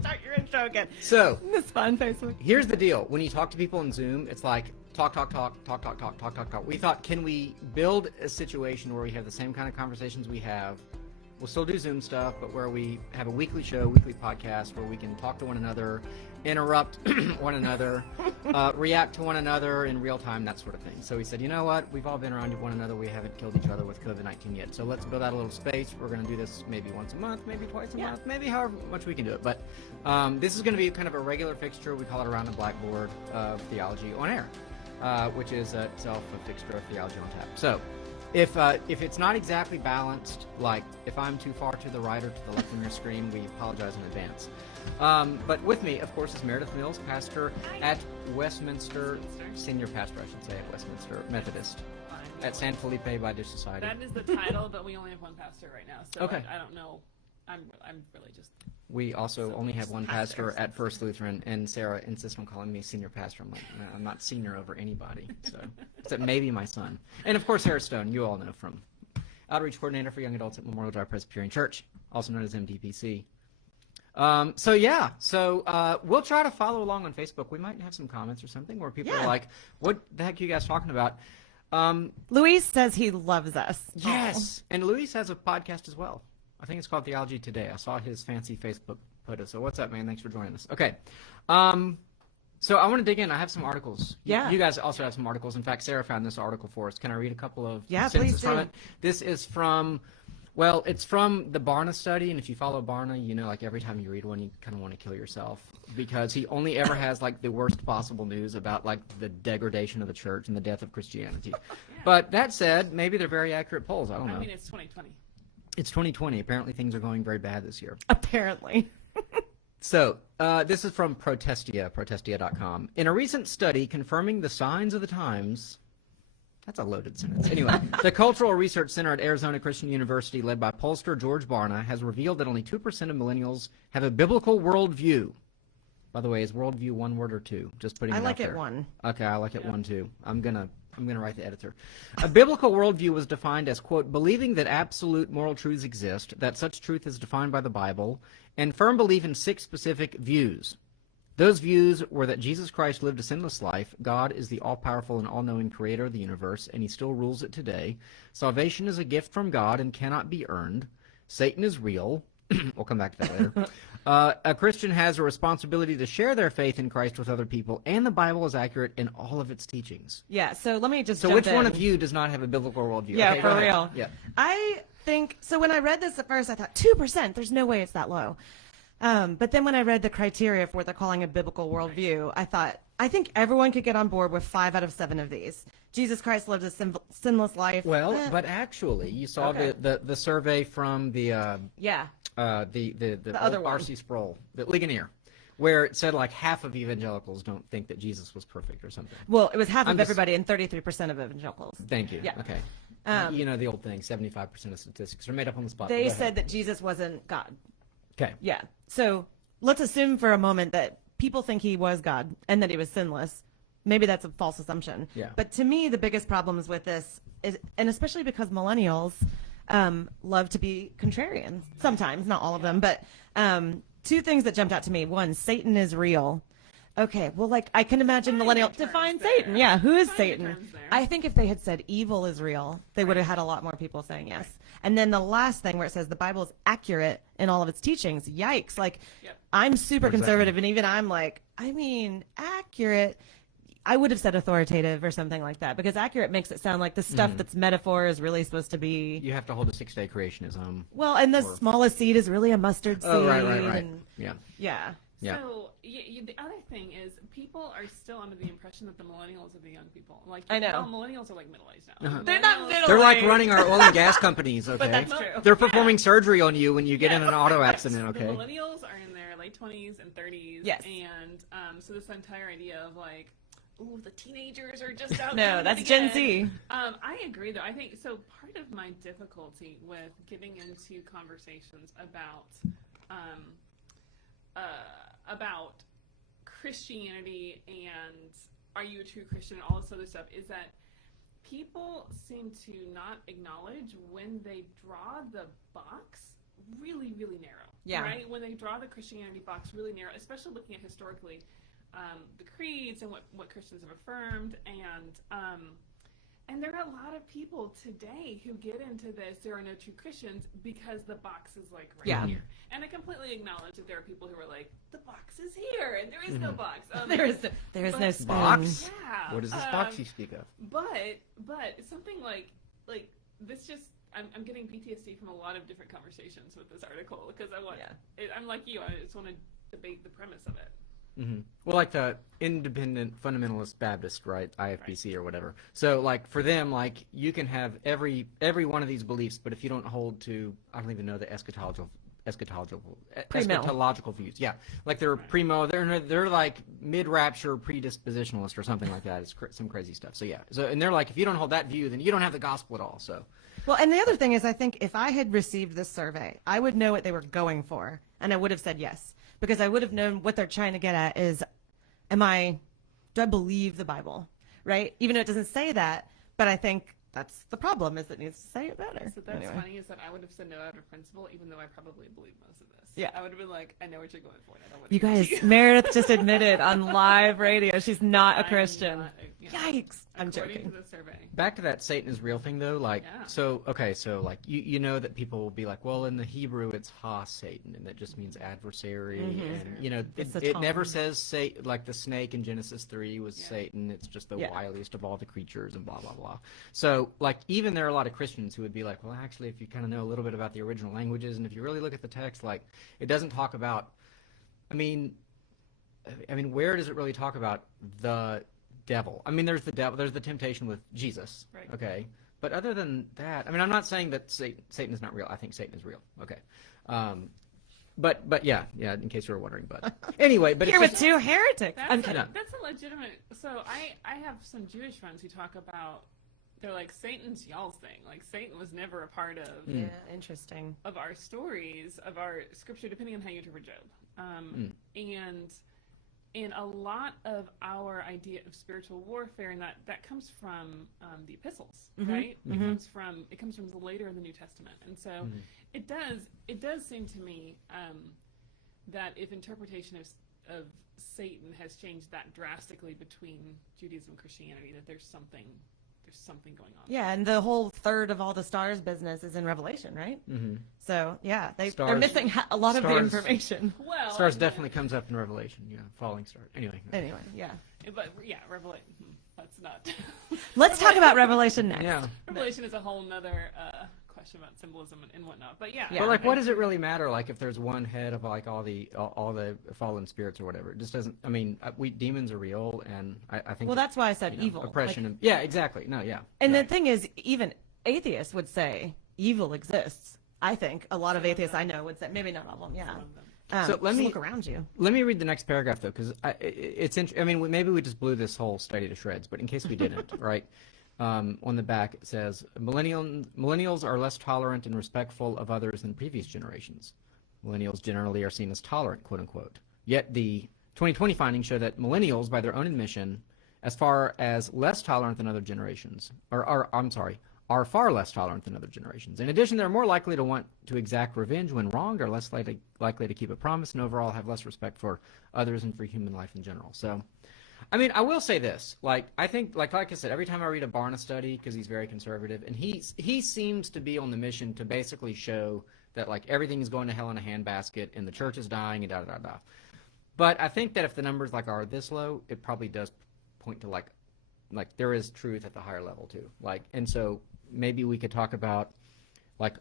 Start your intro again. So, this fun Facebook. Here's the deal. When you talk to people in Zoom, it's like talk. We thought, can we build a situation where we have the same kind of conversations we have? We'll still do Zoom stuff, but where we have a weekly show, weekly podcast, where we can talk to one another, interrupt one another, react to one another in real time, that sort of thing. So we said, you know what? We've all been around one another. We haven't killed each other with COVID-19 yet. So let's build out a little space. We're going to do this maybe once a month, maybe twice a month, maybe however much we can do it. But this is going to be kind of a regular fixture. We call it Around the Blackboard of Theology on Air, which is itself a fixture of Theology on Tap. So if it's not exactly balanced, like if I'm too far to the right or to the left on your screen, we apologize in advance. But with me, of course, is Meredith Mills, pastor at Westminster, senior pastor, I should say, at Westminster Methodist, at San Felipe Baptist Society. That is the title, but we only have one pastor right now, so okay. I don't know. I'm really just... We also only have one pastor at First Lutheran, and Sarah insists on calling me senior pastor. I'm like, no, I'm not senior over anybody, so except maybe my son. And of course, Sarah Stone, you all know from Outreach Coordinator for Young Adults at Memorial Drive Presbyterian Church, also known as MDPC. So we'll try to follow along on Facebook. We might have some comments or something where people are like, what the heck are you guys talking about? Luis says he loves us. Yes, and Luis has a podcast as well. I think it's called Theology Today. I saw his fancy Facebook photo. So what's up, man? Thanks for joining us. Okay. So I want to dig in. I have some articles. Yeah. You guys also have some articles. In fact, Sarah found this article for us. Can I read a couple of please sentences from do. it? This is from, well, it's from the Barna study. And if you follow Barna, you know, like every time you read one, you kind of want to kill yourself because he only ever has like the worst possible news about like the degradation of the church and the death of Christianity. But that said, maybe they're very accurate polls. I don't know. I mean, it's 2020. It's 2020. Apparently things are going very bad this year. Apparently. So, this is from protestia.com. In a recent study confirming the signs of the times, that's a loaded sentence. Anyway, the Cultural Research Center at Arizona Christian University, led by pollster George Barna, has revealed that only 2% of millennials have a biblical worldview. By the way, is worldview one word or two? Just putting it out there. I like it one. Okay, I like it one too. I'm gonna write the editor. A biblical worldview was defined as, quote, believing that absolute moral truths exist, that such truth is defined by the Bible, and firm belief in 6 specific views. Those views were that Jesus Christ lived a sinless life, God is the all-powerful and all-knowing creator of the universe, and he still rules it today. Salvation is a gift from God and cannot be earned. Satan is real. We'll come back to that later. A Christian has a responsibility to share their faith in Christ with other people, and the Bible is accurate in all of its teachings. Yeah, so let me just So jump which in. one of you does not have a biblical worldview? Yeah, okay, for go ahead. real. Yeah. I think, so when I read this at first, I thought, 2%, there's no way it's that low. But then when I read the criteria for what they're calling a biblical worldview, I thought, I think everyone could get on board with 5 out of 7 of these. Jesus Christ lived a sinless life. Well, but actually, you saw the survey from the other one. R.C. Sproul, the Ligonier, where it said like half of evangelicals don't think that Jesus was perfect or something. Well, it was half of everybody and 33% of evangelicals. Thank you. Yeah. Okay. You know the old thing, 75% of statistics are made up on the spot. They said that Jesus wasn't God. Okay. Yeah. So let's assume for a moment that people think he was God and that he was sinless. Maybe that's a false assumption. Yeah. But to me, the biggest problems with this is, and especially because millennials love to be contrarian. Sometimes, not all of them, but 2 things that jumped out to me. One, Satan is real. Okay, well, like, I can imagine millennial define Satan. Yeah, who is Satan? I think if they had said evil is real, they would have had a lot more people saying yes. And then the last thing where it says the Bible is accurate in all of its teachings. Yikes. Like, I'm super conservative, and even I'm like, I mean, accurate. I would have said authoritative or something like that, because accurate makes it sound like the stuff that's metaphor is really supposed to be. You have to hold a 6-day creationism. Well, and the smallest seed is really a mustard seed. Oh, right. And, Yeah. yeah. Yeah. So the other thing is, people are still under the impression that the millennials are the young people. Like, I know. Millennials are like middle-aged now. Uh-huh. They're not middle-aged. They're like running our oil and gas companies, okay? But that's true. They're performing surgery on you when you get in an auto accident, The okay? millennials are in their late 20s and 30s. Yes. And so this entire idea of like, ooh, the teenagers are just out. No, that's Gen Z. I agree, though. I think so. Part of my difficulty with getting into conversations about Christianity and are you a true Christian and all this other stuff is that people seem to not acknowledge when they draw the box really, really narrow. Yeah. Right? When they draw the Christianity box really narrow, especially looking at historically the creeds and what Christians have affirmed, and there are a lot of people today who get into this, there are no true Christians, because the box is like right here. And I completely acknowledge that there are people who are like, the box is here, and there is no box. There is no spoon. Box? Yeah. What is this box you speak of? But something like this just, I'm getting PTSD from a lot of different conversations with this article, because I'm like you, I just want to debate the premise of it. Mm-hmm. Well, like the independent fundamentalist Baptist, right? IFBC or whatever. So, like, for them, like, you can have every one of these beliefs, but if you don't hold to, I don't even know the eschatological views. Yeah, like they're primo. They're like mid-rapture predispositionalist or something like that. It's some crazy stuff. So yeah. So and they're like, if you don't hold that view, then you don't have the gospel at all. So. Well, and the other thing is, I think if I had received this survey, I would know what they were going for, and I would have said yes, because I would have known what they're trying to get at is, do I believe the Bible, right? Even though it doesn't say that, but I think that's the problem, is it needs to say it better. So that's funny, is that I would have said no out of principle, even though I probably believe most of this. Yeah. I would have been like, I know what you're going for. And I don't want You guys, Meredith just admitted on live radio she's not a Christian. Yikes! I'm according joking. to the survey. Back to that Satan is real thing though, like so like you know that people will be like, well, in the Hebrew it's ha Satan, and that just means adversary, and you know it never says like the snake in Genesis 3 was Satan. It's just the wiliest of all the creatures and blah blah blah. So like even there are a lot of Christians who would be like, well, actually, if you kind of know a little bit about the original languages, and if you really look at the text, like it doesn't talk about. I mean, where does it really talk about the devil? I mean, there's the devil, there's the temptation with Jesus, okay? But other than that, I mean, I'm not saying that Satan is not real. I think Satan is real, okay? But yeah, in case you were wondering. But anyway, but Here it's with two heretics. That's a legitimate. So I have some Jewish friends who talk about, they're like, Satan's y'all's thing. Like Satan was never a part of Interesting. of our stories, of our scripture, depending on how you interpret Job. And a lot of our idea of spiritual warfare, and that comes from the epistles, right? It comes from the later in the New Testament, and so it does seem to me that if interpretation of Satan has changed that drastically between Judaism and Christianity, that there's something going on. Yeah, and the whole third of all the stars business is in Revelation, right? So yeah, they're missing a lot of the information. Well, stars definitely comes up in Revelation. Yeah, falling star. Anyway, yeah. But yeah, Revelation. That's not. Let's talk about Revelation next. Yeah. Revelation is a whole nother question about symbolism and whatnot. But yeah. But like, what does it really matter? Like, if there's one head of like all the fallen spirits or whatever, it just doesn't. I mean, demons are real, and I think. Well, that's why I said evil. Oppression. Like, yeah, exactly. No, yeah. And the thing is, even atheists would say evil exists. I think a lot of atheists I know would say, maybe not all of them. Yeah. So let me look around you. Let me read the next paragraph though, because it's interesting. I mean, maybe we just blew this whole study to shreds, but in case we didn't, right? On the back it says, millennials are less tolerant and respectful of others than previous generations. Millennials generally are seen as tolerant, quote unquote. Yet the 2020 findings show that millennials, by their own admission, as far as less tolerant than other generations, are far less tolerant than other generations. In addition, they're more likely to want to exact revenge when wronged, are less likely to keep a promise, and overall have less respect for others and for human life in general. So, I mean, I will say this. Like, I think, like I said, every time I read a Barna study, because he's very conservative, and he seems to be on the mission to basically show that, like, everything is going to hell in a handbasket, and the church is dying, and da-da-da-da. But I think that if the numbers, like, are this low, it probably does point to, like there is truth at the higher level, too. Like, and so maybe we could talk about, like,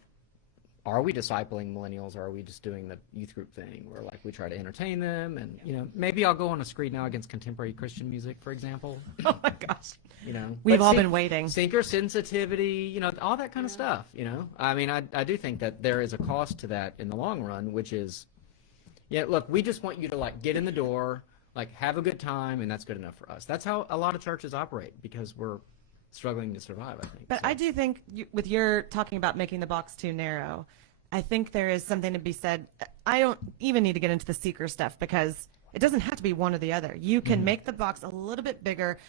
are we discipling millennials, or are we just doing the youth group thing where, like, we try to entertain them? And, you know, maybe I'll go on a screed now against contemporary Christian music, for example. Oh, my gosh. You know, we've all been waiting. Seeker sensitivity, you know, all that kind of stuff, you know. I mean, I do think that there is a cost to that in the long run, which is, yeah, look, we just want you to, like, get in the door, like, have a good time, and that's good enough for us. That's how a lot of churches operate, because we're struggling to survive, I think. But so. I do think, with your talking about making the box too narrow, I think there is something to be said. I don't even need to get into the seeker stuff, because it doesn't have to be one or the other. You can make the box a little bit bigger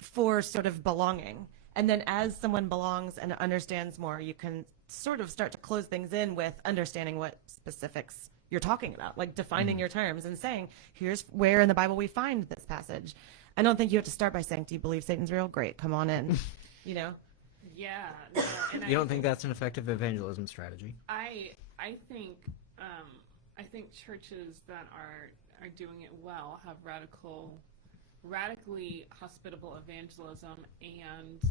for sort of belonging. And then as someone belongs and understands more, you can sort of start to close things in with understanding what specifics you're talking about, like defining your terms and saying, here's where in the Bible we find this passage. I don't think you have to start by saying, do you believe Satan's real? Great, come on in, you know? Yeah. No, and You don't think that's an effective evangelism strategy? I think churches that are doing it well have radically hospitable evagelism and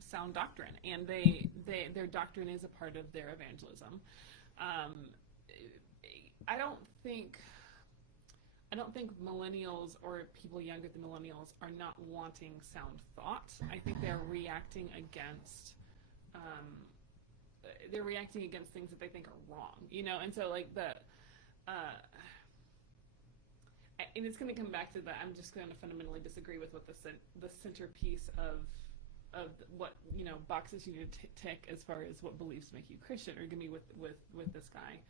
sound doctrine, and their doctrine is a part of their evangelism. I don't think millennials or people younger than millennials are not wanting sound thought. I think they're reacting against things that they think are wrong, you know. And so like and it's going to come back to that. I'm just going to fundamentally disagree with what the centerpiece of what, you know, boxes you need to tick as far as what beliefs make you Christian are going to be with this guy.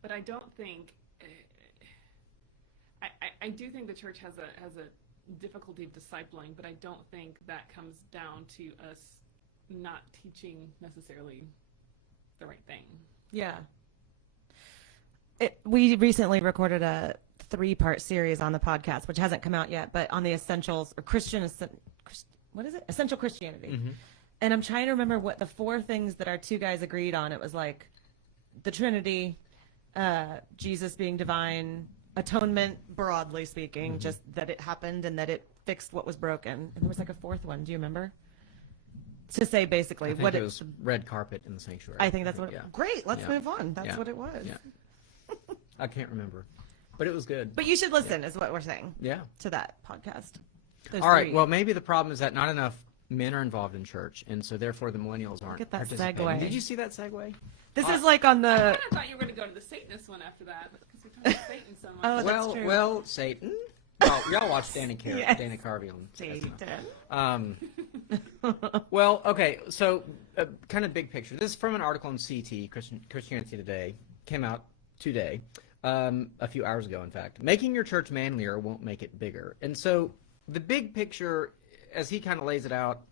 But I don't think. I do think the church has a difficulty of discipling, but I don't think that comes down to us not teaching necessarily the right thing. Yeah. We recently recorded a 3-part series on the podcast, which hasn't come out yet, but on the essentials or what is it? Essential Christianity. Mm-hmm. And I'm trying to remember what the 4 things that our 2 guys agreed on. It was like the Trinity, Jesus being divine, atonement, broadly speaking, just that it happened and that it fixed what was broken. And there was like a 4th one. Do you remember? To say basically I think what it was red carpet in the sanctuary. I think that's what. Great. Let's Yeah. move on. That's Yeah. what it was. Yeah. I can't remember, but it was good. But you should listen, is what we're saying. Yeah. To that podcast. Those All right. 3. Well, maybe the problem is that not enough men are involved in church, and so therefore the millennials aren't Look at that participating. segue. Did you see that segue? This is like on I the. kind of thought you were going to go to the Satanist one after that, because we're talking about Satan so much. Oh, that's true. Well, Satan. Y'all watch Dana Carvey on Satan. Well, okay, so kind of big picture. This is from an article in CT, Christianity Today, came out today, a few hours ago, in fact. Making your church manlier won't make it bigger. And so the big picture, as he kind of lays it out,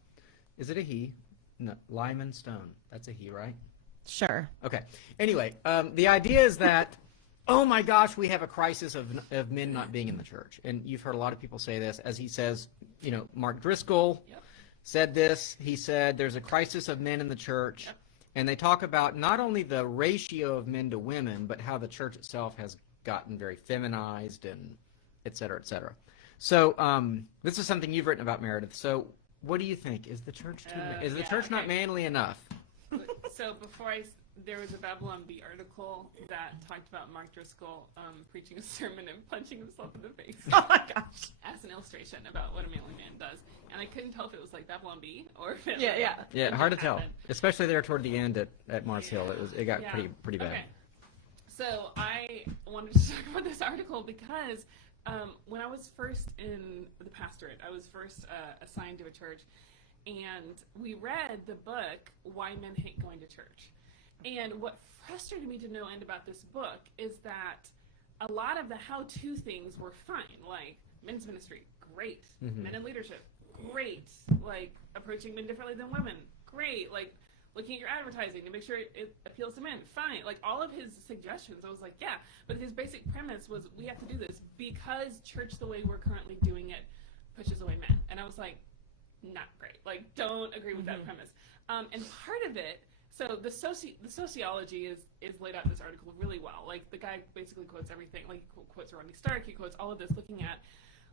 is it a he? No, Lyman Stone. That's a he, right? Sure. Okay. Anyway, the idea is that, oh my gosh, we have a crisis of men not being in the church. And you've heard a lot of people say this. As he says, you know, Mark Driscoll said this. He said there's a crisis of men in the church. Yep. And they talk about not only the ratio of men to women, but how the church itself has gotten very feminized and et cetera, et cetera. So this is something you've written about, Meredith. So what do you think? Is the church not manly enough? So there was a Babylon Bee article that talked about Mark Driscoll preaching a sermon and punching himself in the face. Oh my gosh. As an illustration about what a manly man does. And I couldn't tell if it was like Babylon Bee or if it Yeah, hard to tell. Especially there toward the end at Mars Hill. It got pretty bad. Okay. So I wanted to talk about this article because when I was first in the pastorate, I was first assigned to a church, and we read the book Why Men Hate Going to Church. And what frustrated me to no end about this book is that a lot of the how-to things were fine, like men's ministry, great. Mm-hmm. Men in leadership, great. Like approaching men differently than women, great. Like looking at your advertising to make sure it appeals to men, fine. Like all of his suggestions, I was like, yeah. But his basic premise was we have to do this because church the way we're currently doing it pushes away men. And I was like, not great. Like, don't agree with that premise. And part of it, so the sociology is laid out in this article really well. Like the guy basically quotes everything. Like he quotes Rodney Stark, he quotes all of this, looking at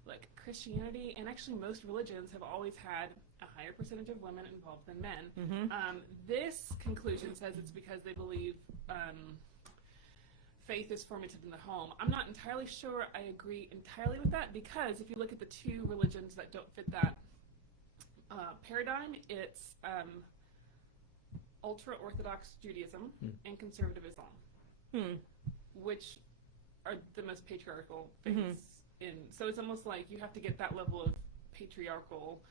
like Christianity and actually most religions have always had a higher percentage of women involved than men. This conclusion says it's because they believe faith is formative in the home. I'm not entirely sure I agree entirely with that, because if you look at the 2 religions that don't fit that paradigm, it's ultra-Orthodox Judaism and conservative Islam, which are the most patriarchal faiths. So it's almost like you have to get that level of patriarchal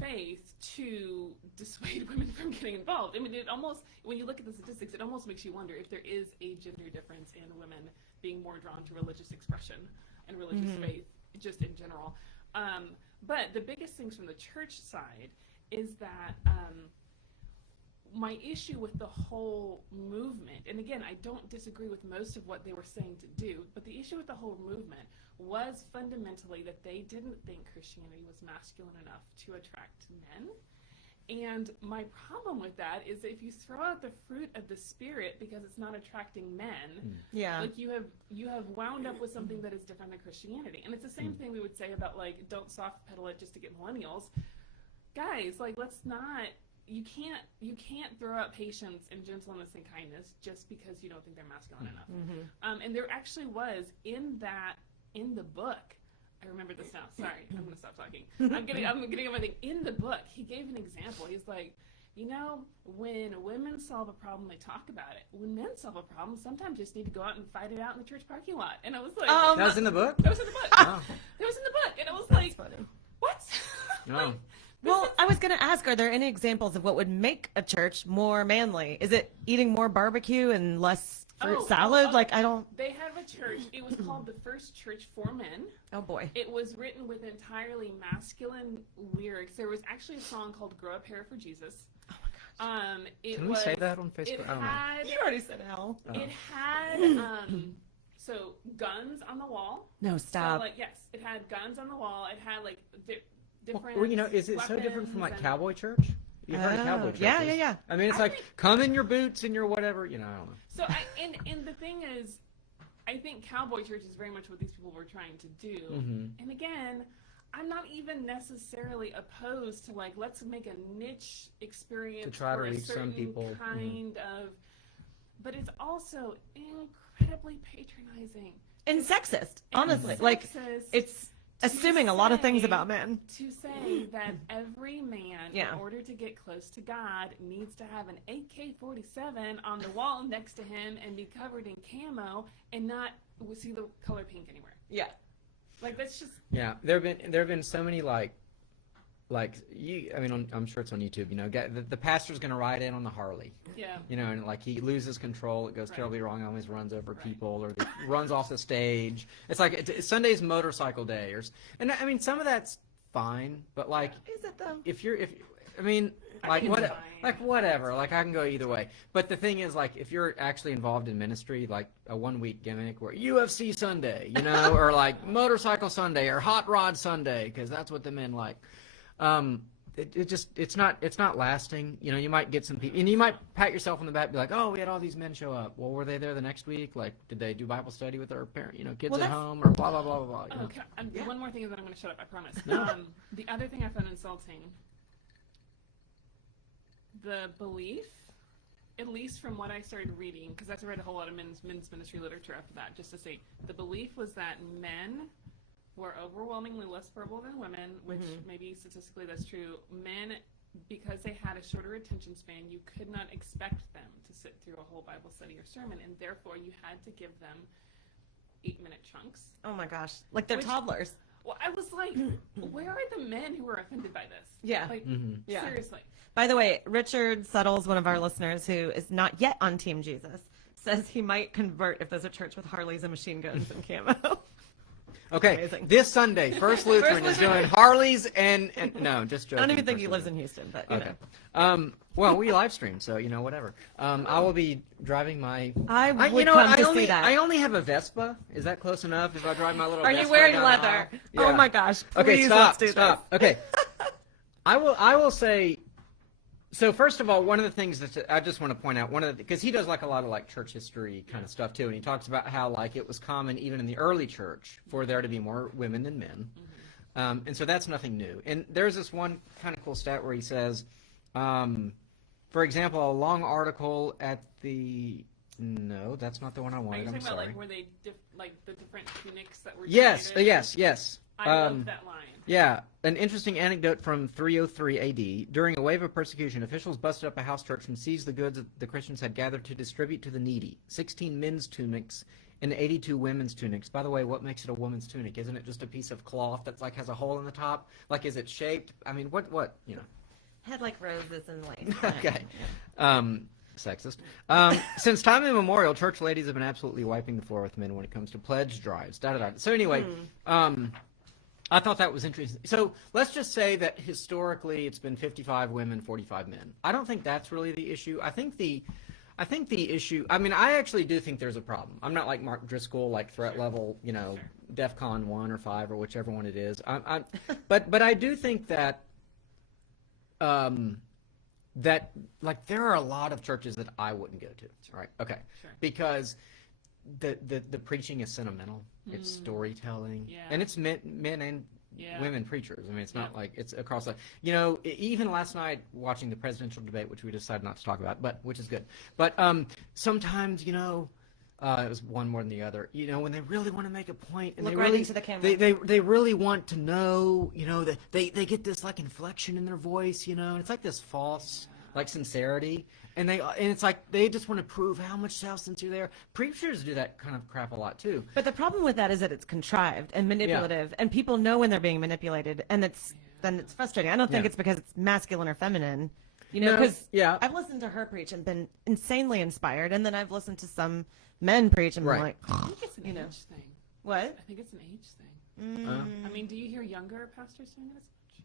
faith to dissuade women from getting involved. I mean, it almost, when you look at the statistics, it almost makes you wonder if there is a gender difference in women being more drawn to religious expression and religious faith, just in general. But the biggest things from the church side is that my issue with the whole movement, and again, I don't disagree with most of what they were saying to do, but the issue with the whole movement was fundamentally that they didn't think Christianity was masculine enough to attract men. And my problem with that is if you throw out the fruit of the Spirit because it's not attracting men, like you have wound up with something that is different than Christianity. And it's the same thing we would say about like, don't soft pedal it just to get millennials. Guys, like, let's not. You can't throw out patience and gentleness and kindness just because you don't think they're masculine enough. And there actually was in the book. I remember this now. Sorry, I'm going to stop talking. I'm getting on my thing. In the book, he gave an example. He's like, when women solve a problem, they talk about it. When men solve a problem, sometimes you just need to go out and fight it out in the church parking lot. And I was like, that was in the book? That was in the book. Oh. That was in the book. And I was like, what? No. Well, I was going to ask, are there any examples of what would make a church more manly? Is it eating more barbecue and less fruit salad? Like, I don't... They have a church. It was called the First Church for Men. Oh, boy. It was written with entirely masculine lyrics. There was actually a song called Grow Up Hair for Jesus. Oh, my gosh. Can we say that on Facebook? I don't know. You already said hell. It had... so, guns on the wall. No, stop. So, like, yes, it had guns on the wall. It had, like... different Well, is it so different from like cowboy church? You've heard of cowboy churches. Yeah. I mean, it's like, come in your boots and your whatever, I don't know. So, and the thing is, I think cowboy church is very much what these people were trying to do. And again, I'm not even necessarily opposed to like, let's make a niche experience to try to for a reach certain some people. kind of, but it's also incredibly patronizing. And sexist, honestly. And like, sexist. it's assuming a lot of things about men. To say that every man, in order to get close to God, needs to have an AK-47 on the wall next to him and be covered in camo and not see the color pink anywhere. Yeah. Like, that's just... Yeah, there have been so many like you. I mean, I'm sure it's on YouTube. The pastor's gonna ride in on the Harley. Yeah. And like he loses control, it goes terribly wrong, always runs over people, or runs off the stage. It's like it's Sunday's motorcycle day, and I mean some of that's fine, but like, Is it though? I mean, like think it's fine. whatever, like I can go either way. But the thing is, like, if you're actually involved in ministry, like a 1 week gimmick where UFC Sunday, or like motorcycle Sunday or hot rod Sunday, because that's what the men like. It's not lasting. You might get some people, and you might pat yourself on the back, and be like, oh, we had all these men show up. Well, were they there the next week? Like, did they do Bible study with their parents, kids at home, or blah blah blah blah blah. Okay. One more thing, and then I'm going to shut up. I promise. No. The other thing I found insulting, the belief, at least from what I started reading, because I read a whole lot of men's ministry literature after that, just to see, the belief was that men were overwhelmingly less verbal than women, which maybe statistically that's true. Men, because they had a shorter attention span, you could not expect them to sit through a whole Bible study or sermon, and therefore you had to give them 8-minute chunks. Oh my gosh. Like they're toddlers. Well, I was like, where are the men who were offended by this? Yeah. Like, Yeah. seriously. By the way, Richard Suttles, one of our listeners who is not yet on Team Jesus, says he might convert if there's a church with Harleys and machine guns and camo. Okay, Amazing. this Sunday, First Lutheran is doing Harleys and no, just joking. I don't even think he First lives in Lutheran. Houston, but Okay. Well, we live stream, so whatever. I will be driving my. I would come to see that. I only have a Vespa. Is that close enough? If I drive my little. Are Vespa you wearing down leather? the aisle? Oh Yeah. my gosh! Okay, Please, stop. let's do Stop. Okay. I will say. So first of all, one of the things that I just want to point out, because he does like a lot of like church history kind of stuff too, and he talks about how like it was common even in the early church for there to be more women than men, and so that's nothing new. And there's this one kind of cool stat where he says, for example, a long article at the. No, that's not the one I Are wanted. you I'm talking sorry. about like where they like the different tunics that were? Yes, divided? yes. I love that line. Yeah, an interesting anecdote from 303 AD. During a wave of persecution, officials busted up a house church and seized the goods that the Christians had gathered to distribute to the needy. 16 men's tunics and 82 women's tunics. By the way, what makes it a woman's tunic? Isn't it just a piece of cloth that's like has a hole in the top? Like, is it shaped? I mean, what? Had like roses and lace. Okay. Sexist. Since time immemorial, church ladies have been absolutely wiping the floor with men when it comes to pledge drives. So anyway, I thought that was interesting. So let's just say that historically it's been 55 women, 45 men. I don't think that's really the issue. I think the issue, I mean, I actually do think there's a problem. I'm not like Mark Driscoll, like threat level, you know, DEFCON 1 or 5 or whichever one it is. But I do think that, that like there are a lot of churches that I wouldn't go to. Right? Okay. Sure. Because the preaching is sentimental. It's storytelling, and it's men and women preachers. I mean, it's not like it's across the. You know, even last night watching the presidential debate, which we decided not to talk about, but which is good. But sometimes, you know, it was one more than the other. You know, when they really want to make a point, and Look they right really into the camera. they really want to know. You know, that they get this like inflection in their voice. You know, and it's like this false like sincerity. And it's like they just want to prove how much how sincere they are. Preachers do that kind of crap a lot too. But the problem with that is that it's contrived and manipulative, and people know when they're being manipulated, and then it's frustrating. I don't think it's because it's masculine or feminine, you know. Because I've listened to her preach and been insanely inspired, and then I've listened to some men preach and been like, I think it's an age thing. what? I think it's an age thing. I mean, do you hear younger pastors doing it as much?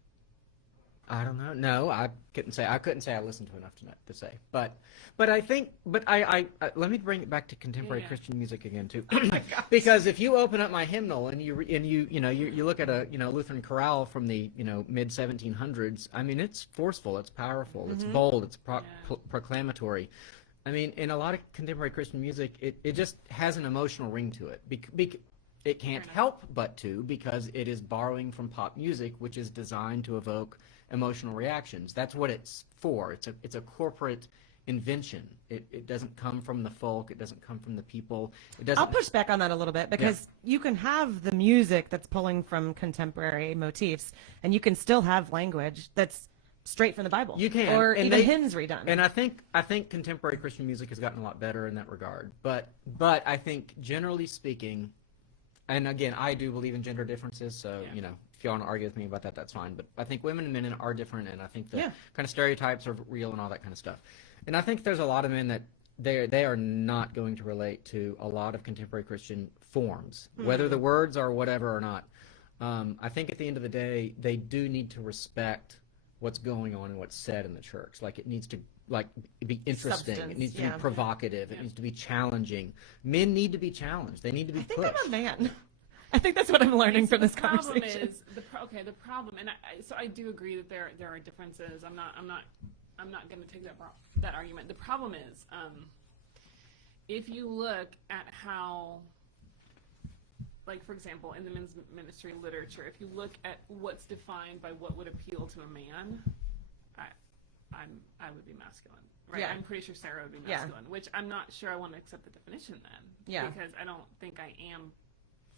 I don't know. No, I couldn't say I listened to enough to say. But I think I let me bring it back to contemporary Christian music again too. Because if you open up my hymnal and you look at a Lutheran chorale from the mid 1700s, I mean it's forceful, it's powerful, it's bold, it's proclamatory. I mean, in a lot of contemporary Christian music, it just has an emotional ring to it. It can't help but to, because it is borrowing from pop music, which is designed to evoke emotional reactions. That's what it's for. It's a corporate invention. It doesn't come from the folk. It doesn't come from the people. It doesn't. I'll push back on that a little bit, because you can have the music that's pulling from contemporary motifs, and you can still have language that's straight from the Bible. You can, or and even hymns redone. And I think contemporary Christian music has gotten a lot better in that regard. But I think generally speaking, and again, I do believe in gender differences, so if you want to argue with me about that, that's fine. But I think women and men are different, and I think the kind of stereotypes are real and all that kind of stuff. And I think there's a lot of men that they are not going to relate to a lot of contemporary Christian forms, whether the words are whatever or not. I think at the end of the day, they do need to respect what's going on and what's said in the church. Like, it needs to be interesting. Substance, it needs to be provocative. It needs to be challenging. Men need to be challenged. They need to be pushed. I think I'm a man. I think that's what I'm learning from this conversation. The problem, and I do agree that there are differences. I'm not going to take that argument. The problem is, if you look at how, like, for example, in the men's ministry literature, if you look at what's defined by what would appeal to a man, I would be masculine, right? Yeah. I'm pretty sure Sarah would be masculine, which I'm not sure I want to accept the definition then. Yeah. Because I don't think I am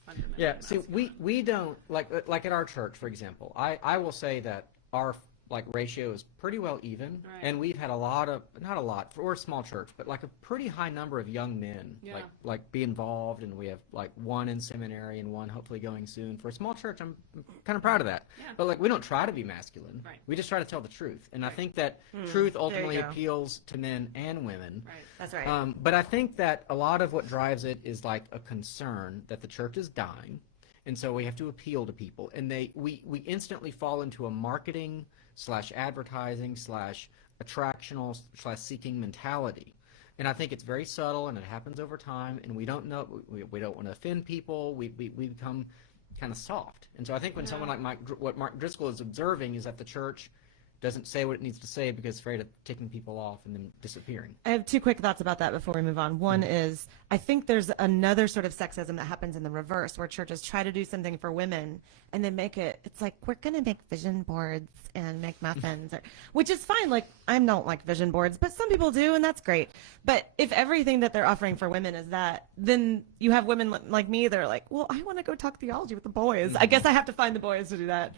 fundamentally See, masculine. we don't like at our church, for example. I will say that our ratio is pretty well even, and we've had we're a small church, but like a pretty high number of young men like be involved, and we have like one in seminary and one hopefully going soon. For a small church, I'm kind of proud of that. But like, we don't try to be masculine. We just try to tell the truth, and I think that truth ultimately appeals to men and women. That's right. But I think that a lot of what drives it is like a concern that the church is dying, and so we have to appeal to people, and we instantly fall into a marketing / advertising / attractional / seeking mentality. And I think it's very subtle, and it happens over time, and we don't know, we don't want to offend people. We become kind of soft. And so I think when someone like what Mark Driscoll is observing is that the church doesn't say what it needs to say because it's afraid of taking people off and then disappearing. I have two quick thoughts about that before we move on. One is, I think there's another sort of sexism that happens in the reverse, where churches try to do something for women and they make it's like, we're going to make vision boards and make muffins, which is fine. Like, I don't like vision boards, but some people do, and that's great. But if everything that they're offering for women is that, then you have women like me that are like, well, I want to go talk theology with the boys. I guess I have to find the boys to do that.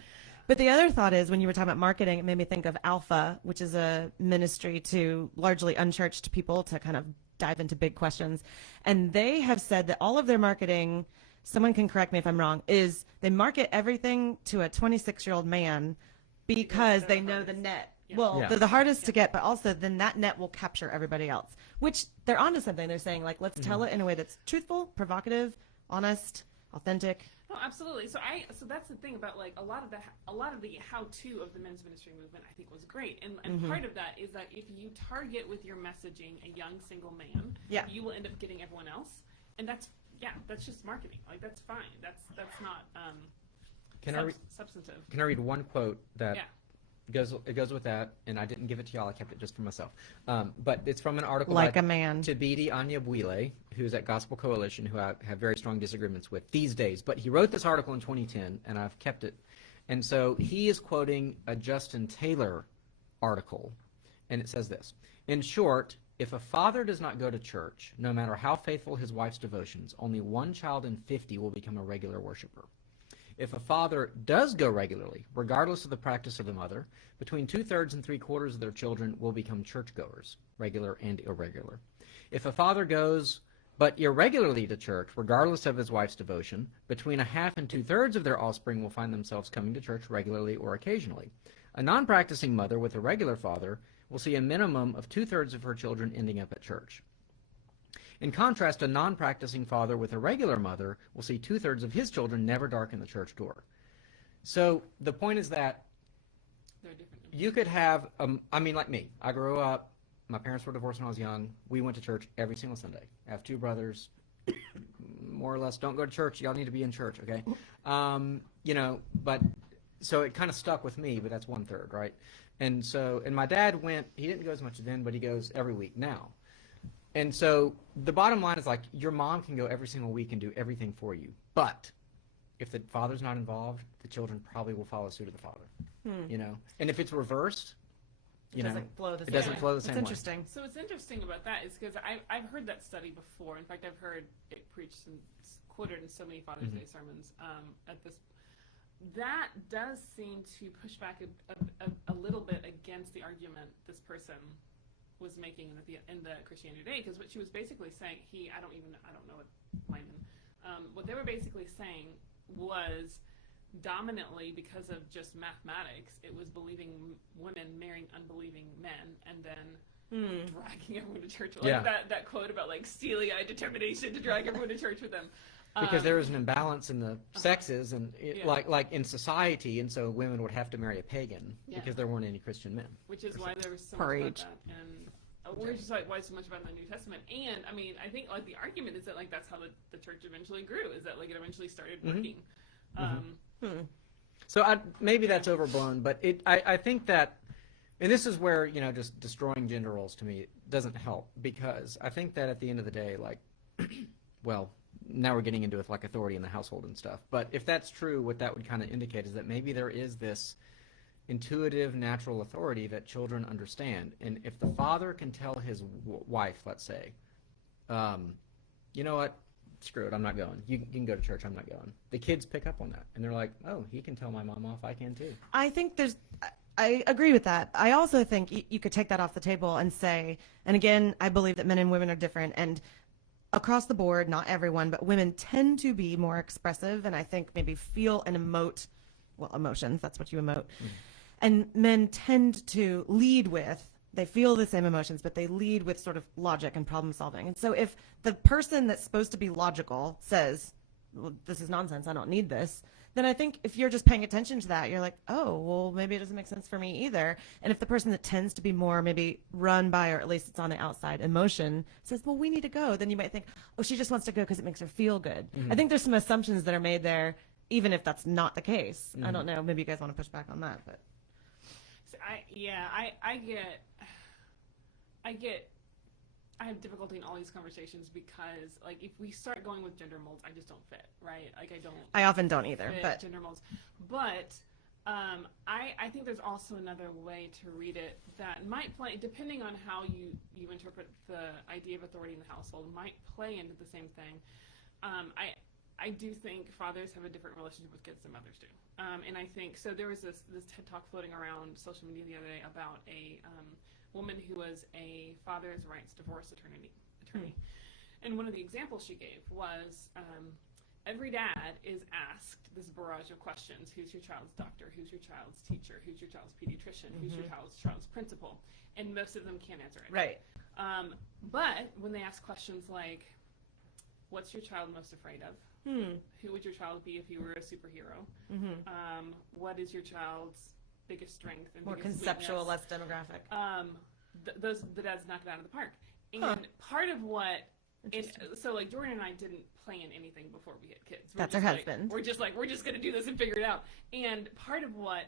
But the other thought is, when you were talking about marketing, it made me think of Alpha, which is a ministry to largely unchurched people to kind of dive into big questions. And they have said that all of their marketing, someone can correct me if I'm wrong, is they market everything to a 26-year-old man because they know the net. Well, they're the hardest to get, but also then that net will capture everybody else, which they're onto something. They're saying, like, let's tell it in a way that's truthful, provocative, honest, authentic. absolutely. So that's the thing about like a lot of the how-to of the men's ministry movement, I think, was great. And part of that is that if you target with your messaging a young single man, you will end up getting everyone else, and that's just marketing. Like that's fine. That's not substantive. Can I read one quote that goes with that? And I didn't give it to y'all. I kept it just for myself. But it's from an article by Tabidi Anyabwile, who's at Gospel Coalition, who I have very strong disagreements with these days. But he wrote this article in 2010, and I've kept it. And so he is quoting a Justin Taylor article, and it says this: in short, if a father does not go to church, no matter how faithful his wife's devotions, only 1 child in 50 will become a regular worshiper. If a father does go regularly, regardless of the practice of the mother, between 2/3 and 3/4 of their children will become churchgoers, regular and irregular. If a father goes but irregularly to church, regardless of his wife's devotion, between 1/2 and 2/3 of their offspring will find themselves coming to church regularly or occasionally. A non-practicing mother with a regular father will see a minimum of 2/3 of her children ending up at church. In contrast, a non-practicing father with a regular mother will see 2/3 of his children never darken the church door. So the point is that you could have, like me. I grew up, my parents were divorced when I was young. We went to church every single Sunday. I have 2 brothers, more or less, don't go to church. Y'all need to be in church, okay? But so it kind of stuck with me, but that's 1/3, right? And my dad went, he didn't go as much then, but he goes every week now. And so the bottom line is like your mom can go every single week and do everything for you. But if the father's not involved, the children probably will follow suit of the father. And if it's reversed, it doesn't flow the same way. Interesting. So what's interesting about that is because I've heard that study before. In fact, I've heard it preached and quoted in so many Father's Day sermons at this. That does seem to push back a little bit against the argument this person was making in the Christianity Today, because what she was basically saying, I don't know what Lyman, what they were basically saying was dominantly because of just mathematics, it was believing women marrying unbelieving men and then dragging everyone to church. Like that quote about like steely-eyed determination to drag everyone to church with them. Because there was an imbalance in the sexes and like in society, and so women would have to marry a pagan because there weren't any Christian men. Which is why there was so much about that, and we're just like why so much about the New Testament. And I mean, I think like the argument is that like that's how the church eventually grew, is that like it eventually started working. So maybe that's overblown, but I think that, and this is where just destroying gender roles to me doesn't help, because I think that at the end of the day, like, well. Now we're getting into it like authority in the household and stuff. But if that's true, what that would kind of indicate is that maybe there is this intuitive, natural authority that children understand. And if the father can tell his wife, let's say, you know what, screw it, I'm not going. You can go to church, I'm not going. The kids pick up on that. And they're like, oh, he can tell my mom off, I can too. I agree with that. I also think you could take that off the table and say, and again, I believe that men and women are different, and across the board, not everyone, but women tend to be more expressive and I think maybe feel and emote, well, emotions, that's what you emote. And men tend to lead with, they feel the same emotions, but they lead with sort of logic and problem solving. And so if the person that's supposed to be logical says, well, this is nonsense, I don't need this, then I think if you're just paying attention to that, you're like, oh, well, maybe it doesn't make sense for me either. And if the person that tends to be more maybe run by, or at least it's on the outside emotion, says, well, we need to go, then you might think, oh, she just wants to go because it makes her feel good. I think there's some assumptions that are made there, even if that's not the case. I don't know. Maybe you guys want to push back on that, but. So I have difficulty in all these conversations because, like, if we start going with gender molds, I just don't fit, right? Like, I often don't either, but gender molds. But I think there's also another way to read it that might play, depending on how you interpret the idea of authority in the household, might play into the same thing. I do think fathers have a different relationship with kids than mothers do. And I think, so there was this TED Talk floating around social media the other day about a woman who was a father's rights divorce attorney. And one of the examples she gave was every dad is asked this barrage of questions: who's your child's doctor, who's your child's teacher, who's your child's pediatrician, who's your child's principal, and most of them can't answer it. Right. But when they ask questions like, what's your child most afraid of, Who would your child be if you were a superhero? What is your child's biggest strength and More biggest conceptual, weakness? less demographic. The dads knocked it out of the park. And part of what, so like Jordan and I didn't plan anything before we had kids. That's her husband. We're just going to do this and figure it out. And part of what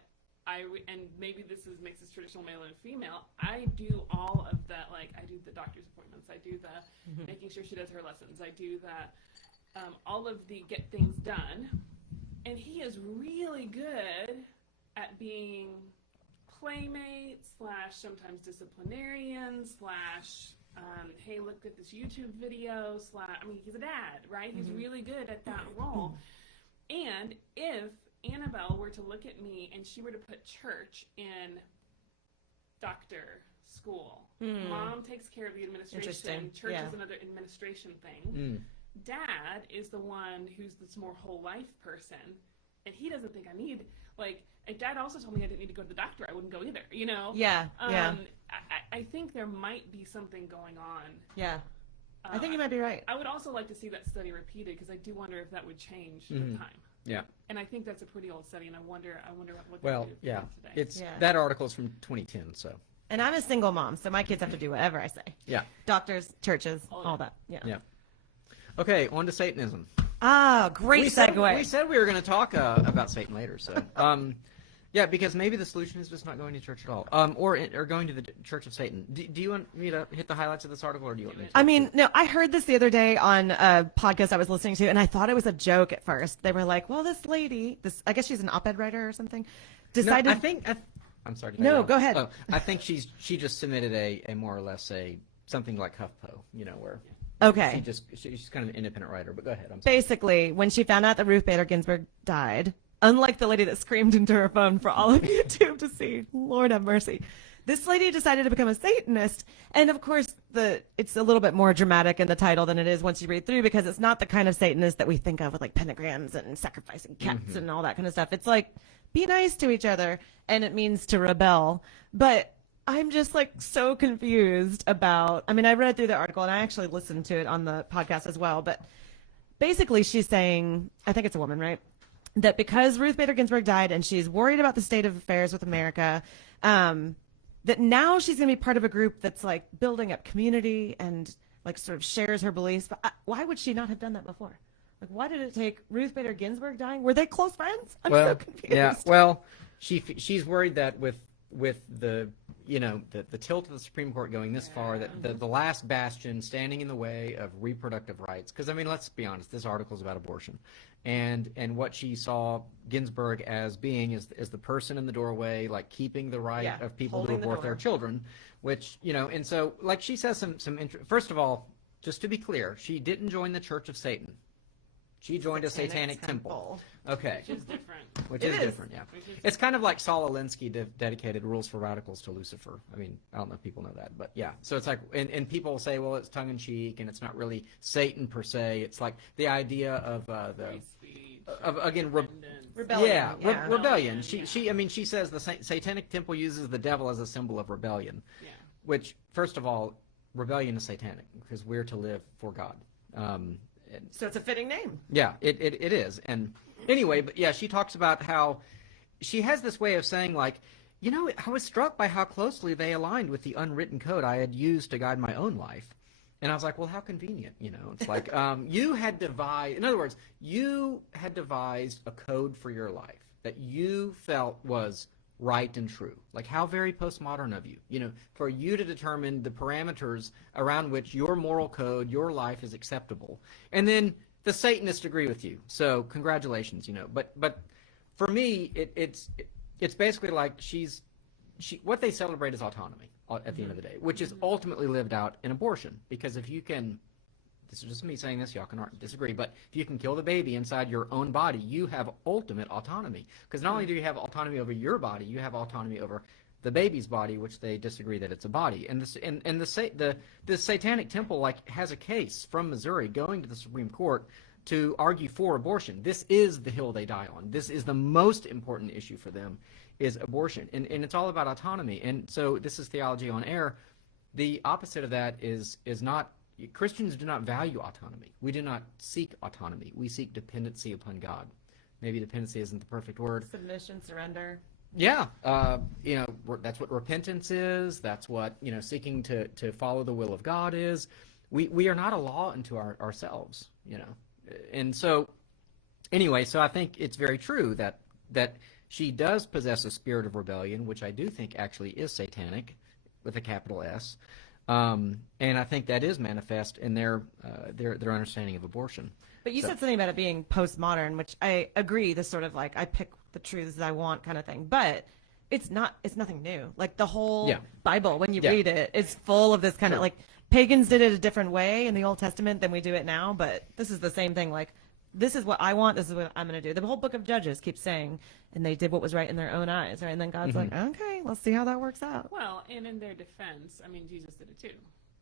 and maybe this makes us traditional male and female, I do all of that, like I do the doctor's appointments, I do the making sure she does her lessons, I do the, all of the get things done. And he is really good at being playmate / sometimes disciplinarian / hey, look at this YouTube video / I mean, he's a dad, right? He's really good at that role. And if Annabelle were to look at me and she were to put church in doctor school, mom takes care of the administration, church is another administration thing. Dad is the one who's this more whole life person, and he doesn't think I need, like, if Dad also told me I didn't need to go to the doctor, I wouldn't go either, you know? I think there might be something going on. Yeah. I think you might be right. I would also like to see that study repeated, because I do wonder if that would change with time. Yeah. And I think that's a pretty old study, and I wonder what Well, they do yeah. today. It's that article is from 2010, so. And I'm a single mom, so my kids have to do whatever I say. Yeah. Doctors, churches, all that. Yeah. Okay, on to Satanism. Ah, great segue. We said we were going to talk about Satan later, so. Yeah, because maybe the solution is just not going to church at all, or going to the Church of Satan. Do you want me to hit the highlights of this article, or do you want me to? I mean, no, I heard this the other day on a podcast I was listening to, and I thought it was a joke at first. They were like, well, this lady, I guess she's an op-ed writer or something, decided... No, I think... I'm sorry. No, go ahead. Oh, I think she just submitted a more or less something like HuffPo, you know, where... Okay. She's kind of an independent writer, but go ahead. I'm sorry. Basically, when she found out that Ruth Bader Ginsburg died, unlike the lady that screamed into her phone for all of YouTube to see, Lord have mercy, this lady decided to become a Satanist. And of course, it's a little bit more dramatic in the title than it is once you read through, because it's not the kind of Satanist that we think of with like pentagrams and sacrificing cats and all that kind of stuff. It's like, be nice to each other, and it means to rebel. But I'm just like so confused about, I mean, I read through the article and I actually listened to it on the podcast as well, but basically she's saying, I think it's a woman, right? That because Ruth Bader Ginsburg died and she's worried about the state of affairs with America, that now she's going to be part of a group that's like building up community and like sort of shares her beliefs. But why would she not have done that before? Like, why did it take Ruth Bader Ginsburg dying? Were they close friends? I'm so confused. Yeah, well, she's worried that with the, you know, the tilt of the Supreme Court going this far, that the last bastion standing in the way of reproductive rights, because I mean, let's be honest, this article is about abortion, and what she saw Ginsburg as being is the person in the doorway, like keeping the right of people to abort their children, which, you know, and so like she says first of all, just to be clear, she didn't join the Church of Satan. She joined a Satanic Temple. Okay. Which is different. Which is different, yeah. It's kind of like Saul Alinsky dedicated Rules for Radicals to Lucifer. I mean, I don't know if people know that, but yeah. So it's like, and people say, well, it's tongue-in-cheek, and it's not really Satan per se. It's like the idea of rebellion. Yeah, rebellion. She says the Satanic Temple uses the devil as a symbol of rebellion. Yeah. Which, first of all, rebellion is satanic because we're to live for God. So it's a fitting name. Yeah, it is. And anyway, but yeah, she talks about how she has this way of saying, like, you know, I was struck by how closely they aligned with the unwritten code I had used to guide my own life. And I was like, well, how convenient, you know? It's like, you had devised a code for your life that you felt was right and true. Like, how very postmodern of you, you know, for you to determine the parameters around which your moral code, your life is acceptable. And then the Satanists agree with you. So congratulations, you know. But for me, it's basically like what they celebrate is autonomy at the end of the day, which is ultimately lived out in abortion. Because if you can, this is just me saying this, y'all can disagree, but if you can kill the baby inside your own body, you have ultimate autonomy. Because not only do you have autonomy over your body, you have autonomy over the baby's body, which they disagree that it's a body. And the Satanic Temple like has a case from Missouri going to the Supreme Court to argue for abortion. This is the hill they die on. This is the most important issue for them, is abortion. And it's all about autonomy. And so this is Theology on Air. The opposite of that is not Christians do not value autonomy. We do not seek autonomy. We seek dependency upon God. Maybe dependency isn't the perfect word. Submission, surrender. Yeah, that's what repentance is. That's what seeking to follow the will of God is. We are not a law unto ourselves, and so anyway. So I think it's very true that she does possess a spirit of rebellion, which I do think actually is satanic, with a capital S, and I think that is manifest in their understanding of abortion. But you said something about it being postmodern, which I agree. This sort of like I pick the truths I want kind of thing, but it's nothing new. Like the whole Bible, when you read it, it's full of this kind of like pagans did it a different way in the Old Testament than we do it now, but this is the same thing. Like, this is what I want. This is what I'm going to do. The whole book of Judges keeps saying, and they did what was right in their own eyes, right? And then God's like, okay, let's see how that works out. Well, and in their defense, I mean, Jesus did it too.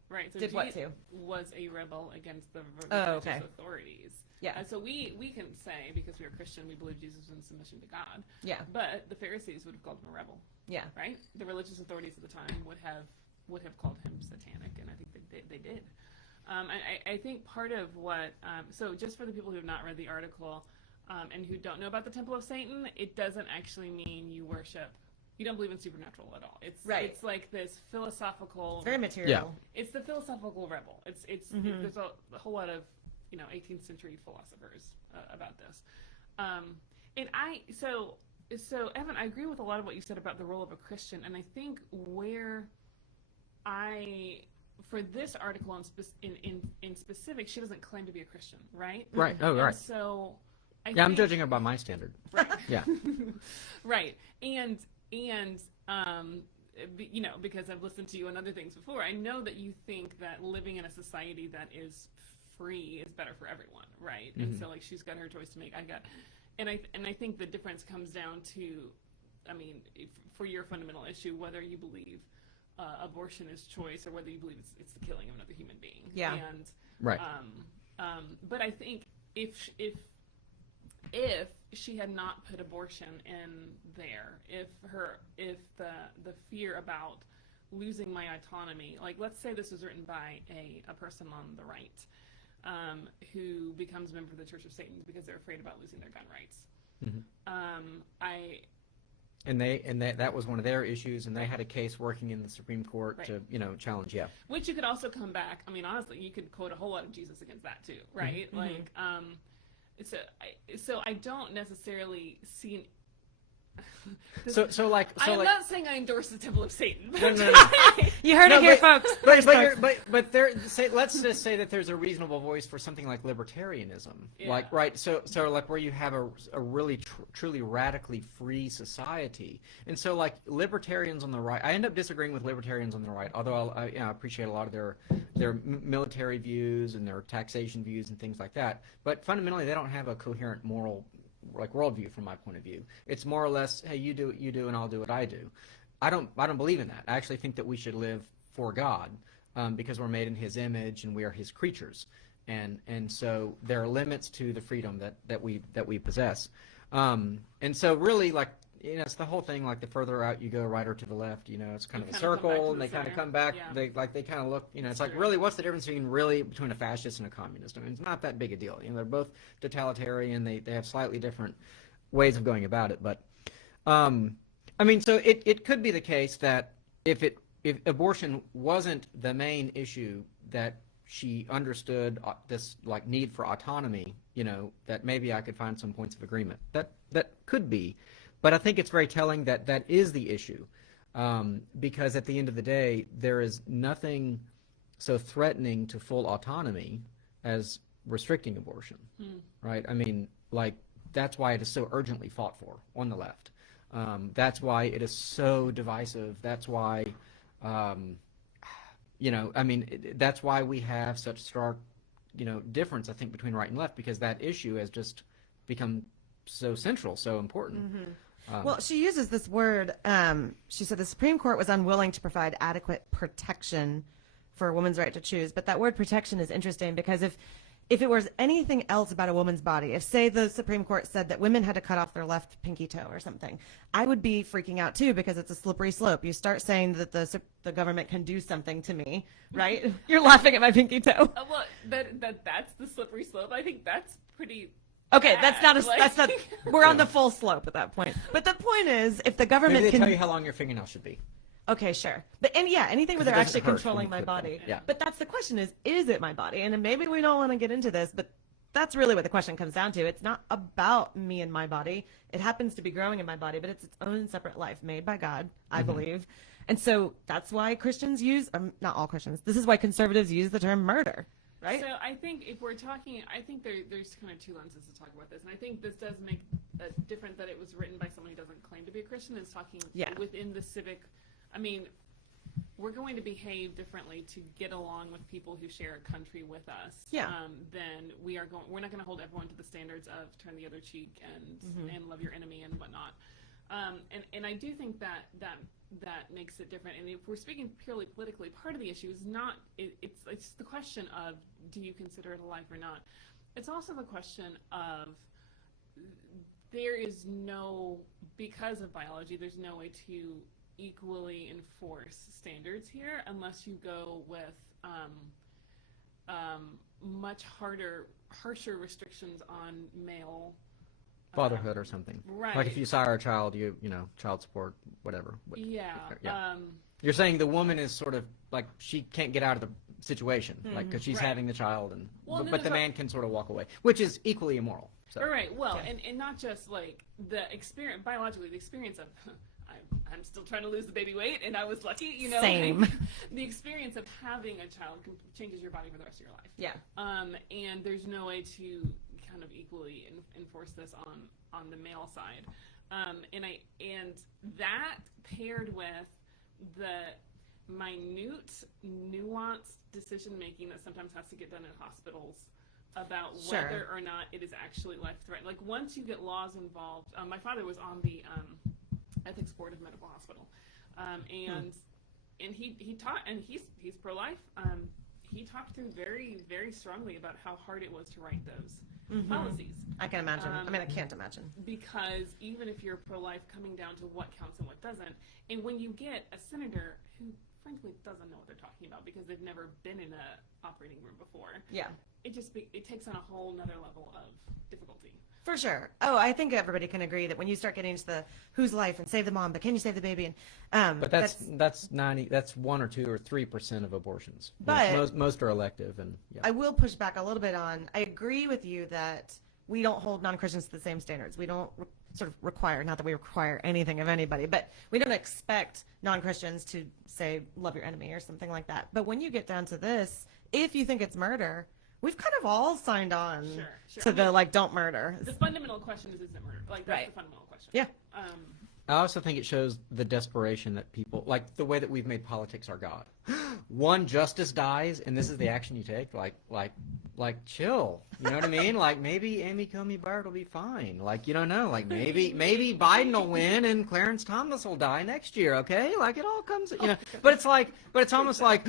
Right. So did what too? Was a rebel against the religious authorities. Yeah. And so we can say, because we are Christian, we believe Jesus was in submission to God. Yeah. But the Pharisees would have called him a rebel. Yeah. Right? The religious authorities at the time would have called him satanic, and I think they did. I think part of what, so just for the people who have not read the article and who don't know about the Temple of Satan, it doesn't actually mean you don't believe in supernatural at all. It's like this philosophical. It's very material. Yeah. It's the philosophical rebel. There's a whole lot of 18th century philosophers about this. So Evan, I agree with a lot of what you said about the role of a Christian, and I think for this article in specific, she doesn't claim to be a Christian, right? Right. Oh, right. And so I'm judging her by my standard. Right. Yeah. Right. And because I've listened to you on other things before, I know that you think that living in a society that is free is better for everyone, right? Mm-hmm. And so, like, she's got her choice to make. And I think the difference comes down to, I mean, for your fundamental issue, whether you believe abortion is choice or whether you believe it's the killing of another human being. Yeah. And right. But I think if she had not put abortion in there, if the fear about losing my autonomy, like, let's say this was written by a person on the right who becomes a member of the Church of Satan because they're afraid about losing their gun rights. Mm-hmm. That was one of their issues, and they had a case working in the Supreme Court to challenge. Yeah. Which you could also come back. I mean, honestly, you could quote a whole lot of Jesus against that too, right? Mm-hmm. Like, so I don't necessarally see. I'm not saying I endorse the Temple of Satan. No. You heard it here, folks. But let's just say that there's a reasonable voice for something like libertarianism, like right. So like where you have a really truly radically free society, and so like libertarians on the right, I end up disagreeing with libertarians on the right. Although I appreciate a lot of their military views and their taxation views and things like that, but fundamentally they don't have a coherent moral worldview from my point of view. It's more or less, hey, you do what you do and I'll do what I do. I don't believe in that. I actually think that we should live for God because we're made in His image and we are His creatures, and so there are limits to the freedom that we possess. And so really, like, it's the whole thing. Like, the further out you go, right or to the left, it's kind of a circle, and they kind of come back. Yeah. They kind of look. It's like, really, what's the difference between a fascist and a communist? I mean, it's not that big a deal. They're both totalitarian. They have slightly different ways of going about it. But I mean, so it could be the case that if abortion wasn't the main issue, that she understood this like need for autonomy, that maybe I could find some points of agreement. That could be. But I think it's very telling that is the issue, because at the end of the day, there is nothing so threatening to full autonomy as restricting abortion, right? I mean, like, that's why it is so urgently fought for on the left. That's why it is so divisive. That's why, I mean, that's why we have such stark, difference, I think, between right and left, because that issue has just become so central, so important. Mm-hmm. Well, she uses this word. She said the Supreme Court was unwilling to provide adequate protection for a woman's right to choose. But that word protection is interesting because if it was anything else about a woman's body, if say the Supreme Court said that women had to cut off their left pinky toe or something, I would be freaking out too, because it's a slippery slope. You start saying that the government can do something to me, right? You're laughing at my pinky toe. Well, that's the slippery slope. I think that's pretty. Okay, bad. that's not. We're on the full slope at that point. But the point is, if the government Maybe they can tell you how long your fingernails should be. Okay, sure. But anything where they're it doesn't actually hurt when controlling you my clip them. body. Yeah. But that's the question is it my body? And maybe we don't want to get into this, but that's really what the question comes down to. It's not about me and my body. It happens to be growing in my body, but it's its own separate life made by God, I believe. And so that's why Christians use, not all Christians, this is why conservatives use the term murder, right? So I think if we're talking, I think there's kind of two lenses to talk about this, and I think this does make it different that it was written by someone who doesn't claim to be a Christian. Is talking within the civic. I mean, we're going to behave differently to get along with people who share a country with us. Than we are going. We're not going to hold everyone to the standards of turn the other cheek and love your enemy and whatnot. And I do think that makes it different. And if we're speaking purely politically, part of the issue is not it's the question of do you consider it a life or not. It's also the question of there is no, because of biology, there's no way to equally enforce standards here unless you go with much harsher restrictions on male Fatherhood or something. Right. Like if you sire a child, you know, child support, whatever. Yeah. You're saying the woman is sort of like she can't get out of the situation, like because she's Right. having the child, and Well, but the man can sort of walk away, which is equally immoral. So. All right. Well, and not just like the experience biologically, the experience of I'm still trying to lose the baby weight, and I was lucky, you know. Same. Like, the experience of having a child changes your body for the rest of your life. Yeah. And there's no way to kind of equally enforce this on the male side. And that paired with the minute, nuanced decision making that sometimes has to get done in hospitals about whether or not it is actually life threatening. Like once you get laws involved, my father was on the ethics board of medical hospital, and he taught, and he's pro-life. He talked through very, very strongly about how hard it was to write those policies. I can imagine. I mean, I can't imagine. Because even if you're pro-life, coming down to what counts and what doesn't, and when you get a senator who frankly doesn't know what they're talking about because they've never been in a operating room before, it takes on a whole nother level of difficulty. For sure. Oh, I think everybody can agree that when you start getting into the whose life and save the mom, but can you save the baby? And But that's 1 or 2 or 3% of abortions. But most are elective, and I will push back a little bit on. I agree with you that we don't hold non-Christians to the same standards. We don't sort of require, not that we require anything of anybody, but we don't expect non-Christians to say love your enemy or something like that. But when you get down to this, if you think it's murder, we've kind of all signed on to the don't murder. The fundamental question is it murder? Like that's the fundamental question. Yeah. I also think it shows the desperation that people, like the way that we've made politics our god. One justice dies, and this is the action you take. Like chill. You know what I mean? Like maybe Amy Coney Barrett will be fine. Like you don't know. Like maybe Biden will win, and Clarence Thomas will die next year. Okay? Like it all comes. You know. But it's almost like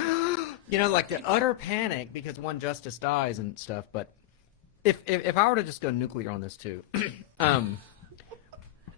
you know, like the utter panic because one justice dies and stuff. But if I were to just go nuclear on this too.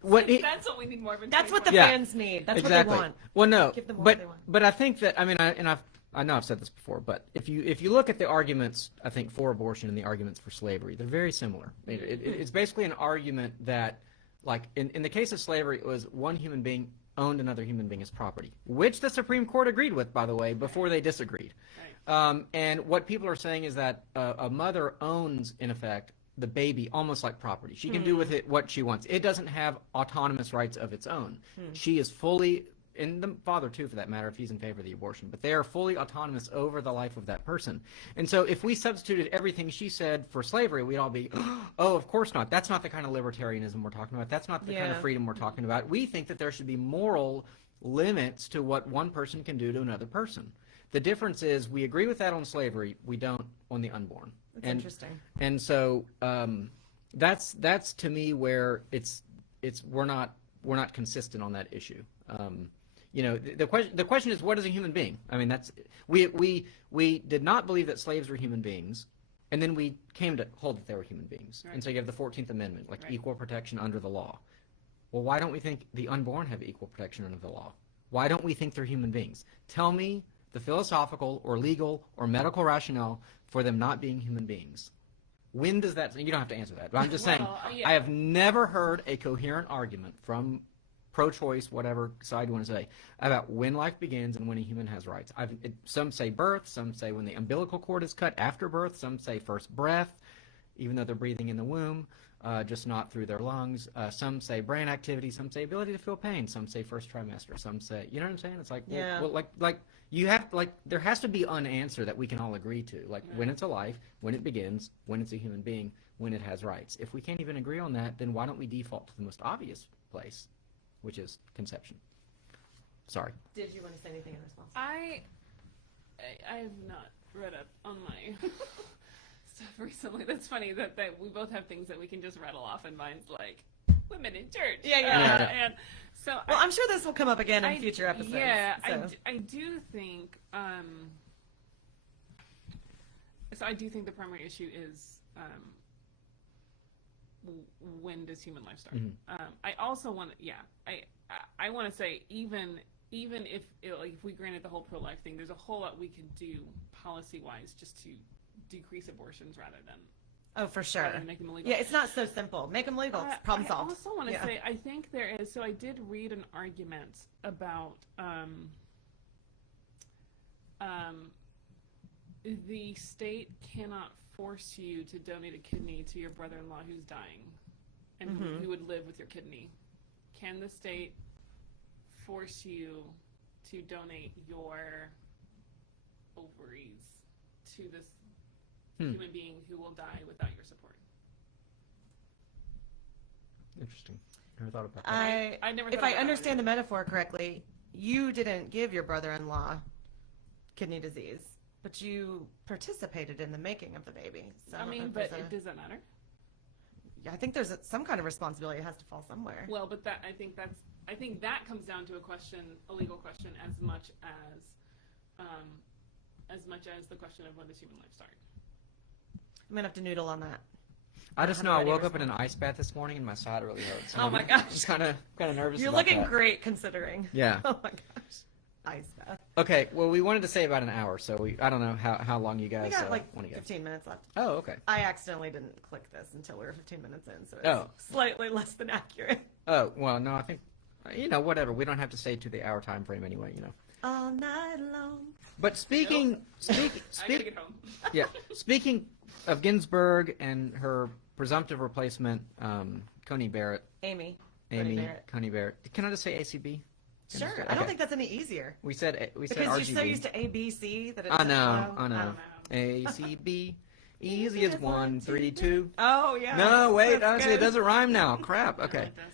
That's what we need more of. That's what the fans need. That's what they want. Well, no, Give them what they want. but I think that I know I've said this before, but if you look at the arguments, I think for abortion and the arguments for slavery, they're very similar. It's basically an argument that, like in the case of slavery, it was one human being owned another human being as property, which the Supreme Court agreed with, by the way, before they disagreed. Right. And what people are saying is that a mother owns, in effect, the baby almost like property. She can do with it what she wants. It doesn't have autonomous rights of its own. She is fully, and the father too for that matter if he's in favor of the abortion, but they are fully autonomous over the life of that person. And so if we substituted everything she said for slavery, we'd all be, oh, of course not. That's not the kind of libertarianism we're talking about. That's not the kind of freedom we're talking about. We think that there should be moral limits to what one person can do to another person. The difference is we agree with that on slavery, we don't on the unborn. That's interesting. And so that's to me where it's we're not consistent on that issue. You know, the question is, what is a human being? I mean, that's we did not believe that slaves were human beings, And then we came to hold that they were human beings. Right. And so you have the 14th Amendment, like Right. equal protection under the law. Well, why don't we think the unborn have equal protection under the law? Why don't we think they're human beings? Tell me the philosophical or legal or medical rationale for them not being human beings. When does that, you don't have to answer that, but I'm just saying, yeah. I have never heard a coherent argument from pro-choice, whatever side you want to say, about when life begins and when a human has rights. Some say birth, some say when the umbilical cord is cut after birth, some say first breath, even though they're breathing in the womb, just not through their lungs. Some say brain activity, some say ability to feel pain, some say first trimester, some say, you know what I'm saying? It's like, Yeah. well like you have, like, there has to be an answer that we can all agree to, like when it's a life, when it begins, when it's a human being, when it has rights. If we can't even agree on that, then why don't we default to the most obvious place, which is conception? Sorry. Did you want to say anything in response? I have not read up on my stuff recently. That's funny that we both have things that we can just rattle off, and mine's like women in church. Yeah. And so Well, I'm sure this will come up again in future episodes. Yeah, so. I do think. So I do think the primary issue is when does human life start? Mm-hmm. I also want to, I want to say even if like if we granted the whole pro-life thing, there's a whole lot we could do policy-wise just to decrease abortions rather than Oh, for sure. make them illegal. Yeah, it's not so simple. Make them legal. It's problem solved. I also want to Yeah. say, I think there is, so I did read an argument about the state cannot force you to donate a kidney to your brother-in-law who's dying and who would live with your kidney. Can the state force you to donate your ovaries to this human being who will die without your support? Interesting. Never thought about that. I never If thought I about that understand the either. metaphor correctly, you didn't give your brother-in-law kidney disease, but you participated in the making of the baby. So I don't know mean, if but there's does that matter? I think there's some kind of responsibility that has to fall somewhere. Well, but I think that comes down to a legal question, as much as the question of when does human life start. I'm gonna have to noodle on that. I just have know a I ready woke up in an ice bath this morning and my side really hurts. Oh my gosh. I'm just kind of nervous. You're about looking that. great considering. Yeah. Oh my gosh. Ice bath. Okay. Well, we wanted to say about an hour, so I don't know how long you guys We got like want to go. 15 minutes left. Oh, okay. I accidentally didn't click this until we were 15 minutes in, so it's Oh. slightly less than accurate. Oh well, no, I think whatever. We don't have to stay to the hour time frame anyway, All night long. But speaking I gotta get home. yeah, speaking of Ginsburg and her presumptive replacement, Coney Barrett. Amy. Amy Barrett. Coney Barrett. Can I just say ACB? Sure. Okay. I don't think that's any easier. We said Because RGB. you're so used to ABC that it's I know. I don't know. ACB. Easy as 1, 3, 2. Oh, yeah. No, wait. That's Honestly, it good. doesn't rhyme now. Crap. No, Okay. it doesn't.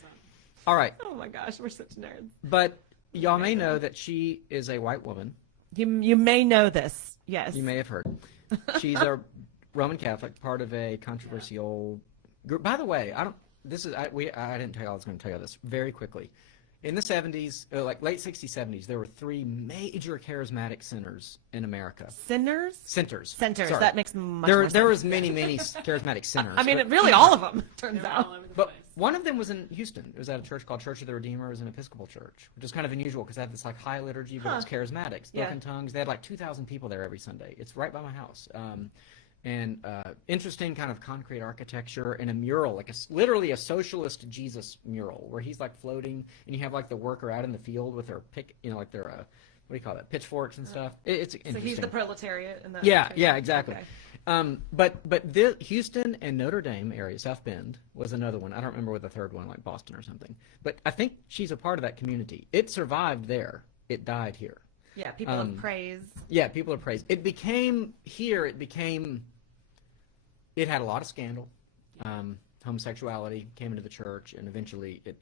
All right. Oh my gosh, we're such nerds. But y'all may know that she is a white woman. You may know this. Yes. You may have heard. She's a Roman Catholic, part of a controversial group. By the way, I didn't tell you I was going to tell you this very quickly. In the 70s, like late 60s, 70s, there were 3 major charismatic centers in America. Centers. Centers. Sorry. That makes much there more there sense. was many charismatic centers. I mean, really all of them, turns They're out. all over the But place. one of them was in Houston. It was at a church called Church of the Redeemer. It was an Episcopal church, which is kind of unusual because they have this like high liturgy, but it's charismatic, spoken tongues. They had like 2,000 people there every Sunday. It's right by my house. And interesting kind of concrete architecture and a mural, like literally a socialist Jesus mural, where he's like floating, and you have like the worker out in the field with their what do you call that, pitchforks and stuff. It's So interesting. he's the proletariat. In that Yeah, exactly. Okay. But the Houston and Notre Dame area, South Bend, was another one. I don't remember what the third one, like Boston or something. But I think she's a part of that community. It survived there. It died here. Yeah, people of praise. Yeah, people are praised. It became it had a lot of scandal. Homosexuality came into the church, and eventually it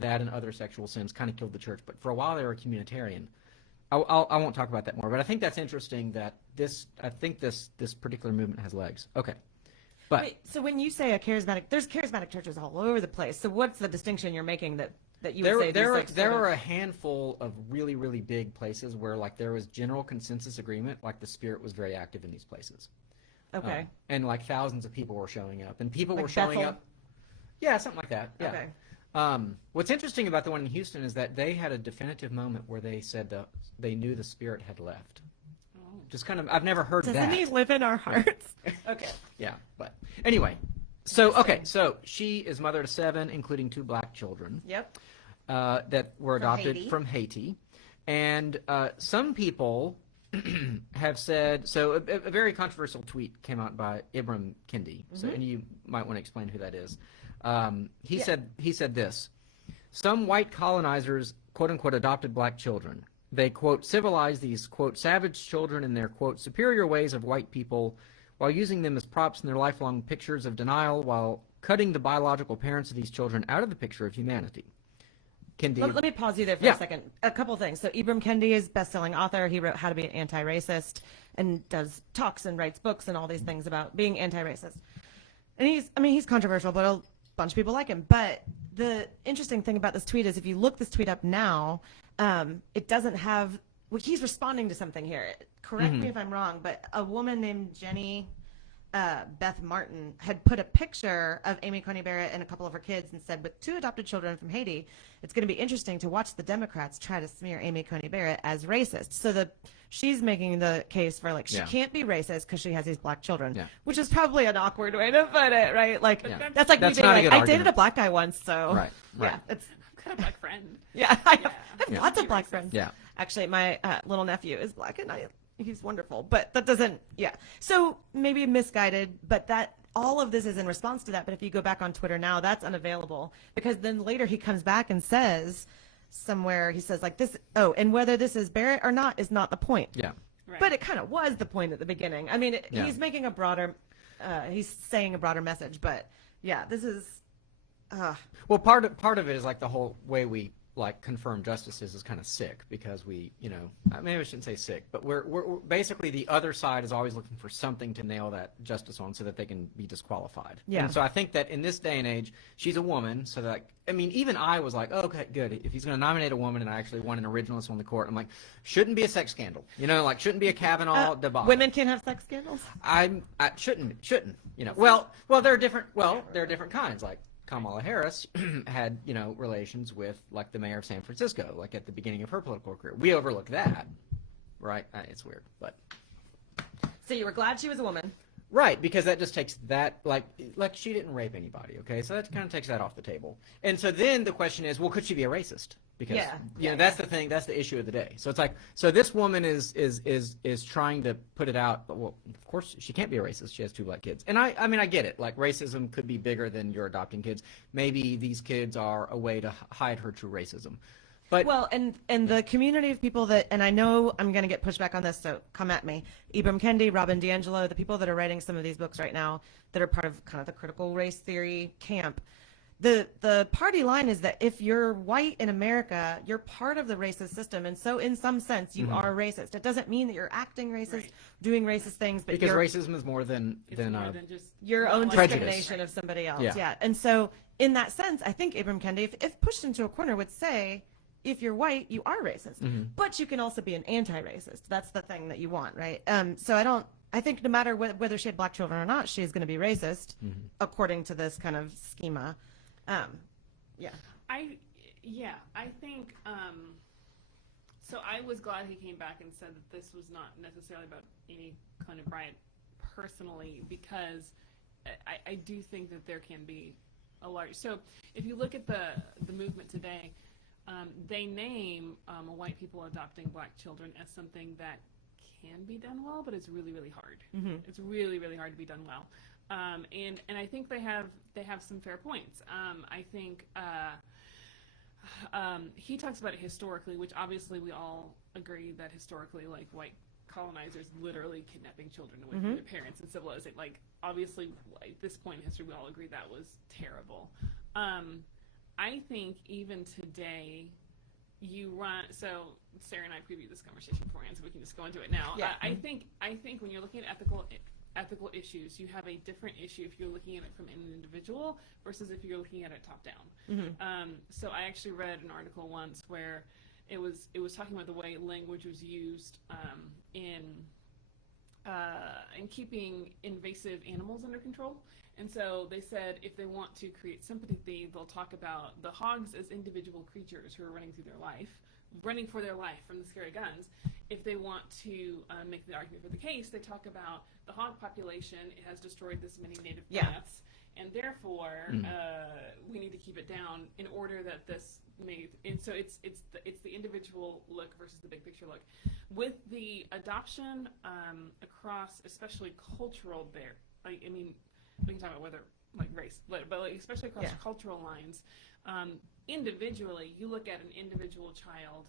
that and other sexual sins kind of killed the church. But for a while they were communitarian. I won't talk about that more, but I think that's interesting that this particular movement has legs. Okay. But Wait, so when you say there's charismatic churches all over the place. So what's the distinction you're making that you would say there these, like, are a handful of really, really big places where like there was general consensus agreement, like the Spirit was very active in these places. Okay. And like thousands of people were showing up, and people Like were showing Bethel? up. Yeah, something like that. Yeah. Okay. What's interesting about the one in Houston is that they had a definitive moment where they said they knew the spirit had left. Just kind of, I've never heard Doesn't that. he live in our hearts? Okay. Yeah, but anyway. So she is mother to 7, including 2 black children. Yep. That were adopted Haiti. from Haiti. And some people have said, so a very controversial tweet came out by Ibram Kendi, so, and you might want to explain who that is. He said this: some white colonizers, quote unquote, adopted black children. They, quote, civilized these, quote, savage children in their, quote, superior ways of white people while using them as props in their lifelong pictures of denial while cutting the biological parents of these children out of the picture of humanity. Kendi. Let me pause you there for a second. A couple things. So Ibram Kendi is best-selling author. He wrote How to Be an Anti-Racist and does talks and writes books and all these things about being anti-racist. And he's controversial, but a bunch of people like him. But the interesting thing about this tweet is if you look this tweet up now, it doesn't have, well, he's responding to something here. Correct me if I'm wrong, but a woman named Jenny Beth Martin had put a picture of Amy Coney Barrett and a couple of her kids and said, with 2 adopted children from Haiti, it's going to be interesting to watch the Democrats try to smear Amy Coney Barrett as racist. So she's making the case for she can't be racist because she has these black children, which is probably an awkward way to put it, right? Like that's like That's me being not a like, good I argument. dated a black guy once, so Right. yeah, it's I've got a black friend. yeah, I have lots of black Racist. friends. Yeah. Actually, my little nephew is black, and he's wonderful. But that doesn't, So maybe misguided, but that all of this is in response to that. But if you go back on Twitter now, that's unavailable because then later he comes back and says somewhere, he says like this, and whether this is Barrett or not is not the point. Yeah. Right. But it kind of was the point at the beginning. I mean, he's making a broader, he's saying a broader message. But yeah, this is. Well, part of it is like the whole way we like confirm justices is kind of sick because we, maybe I shouldn't say sick, but we're basically the other side is always looking for something to nail that justice on so that they can be disqualified. Yeah. And so I think that in this day and age, she's a woman, so that even I was like, oh, okay, good. If he's going to nominate a woman, and I actually want an originalist on the court, I'm like, shouldn't be a sex scandal, shouldn't be a Kavanaugh debacle. Women can't have sex scandals. I shouldn't, Well, there are different kinds, like. Kamala Harris had, relations with, like, the mayor of San Francisco, like, at the beginning of her political career. We overlook that, right? It's weird, but... So you were glad she was a woman. Right, because that just takes that, like she didn't rape anybody, okay? So that kind of takes that off the table. And so then the question is, well, could she be a racist? Because, that's the thing, that's the issue of the day. So it's like, so this woman is trying to put it out, but, well, of course she can't be a racist. She has 2 black kids. And I get it. Like, racism could be bigger than your adopting kids. Maybe these kids are a way to hide her true racism. But, well, and the community of people that, and I know I'm going to get pushback on this, so come at me. Ibram Kendi, Robin DiAngelo, the people that are writing some of these books right now that are part of kind of the critical race theory camp, the party line is that if you're white in America, you're part of the racist system, and so in some sense you are racist. It doesn't mean that you're acting racist, doing racist things, but because racism is more than just your own prejudice. discrimination of somebody else. Yeah. Yeah, and so in that sense, I think Ibram Kendi, if pushed into a corner, would say, if you're white, you are racist, but you can also be an anti-racist. That's the thing that you want, right? So I think no matter whether she had black children or not, she's going to be racist according to this kind of schema. I think so I was glad he came back and said that this was not necessarily about Amy Coney Bryant personally, because I do think that there can be a large, so if you look at the movement today, they name white people adopting black children as something that can be done well, but it's really, really hard. It's really, really hard to be done well. And I think they have some fair points. I think he talks about it historically, which obviously we all agree that historically, like, white colonizers literally kidnapping children away from their parents and civilizing. Like, obviously, at this point in history, we all agree that was terrible. I think even today, so Sarah and I previewed this conversation beforehand, so we can just go into it now. Yeah. I think when you're looking at ethical issues, you have a different issue if you're looking at it from an individual versus if you're looking at it top down. So I actually read an article once where it was talking about the way language was used in and keeping invasive animals under control. And so they said if they want to create sympathy, they'll talk about the hogs as individual creatures who are running for their life from the scary guns. If they want to make the argument for the case, they talk about the hog population. It has destroyed this many native plants, and therefore we need to keep it down in order that this may. And so it's the individual look versus the big picture look. With the adoption across, especially cultural we can talk about whether race, but especially across cultural lines. Individually, you look at an individual child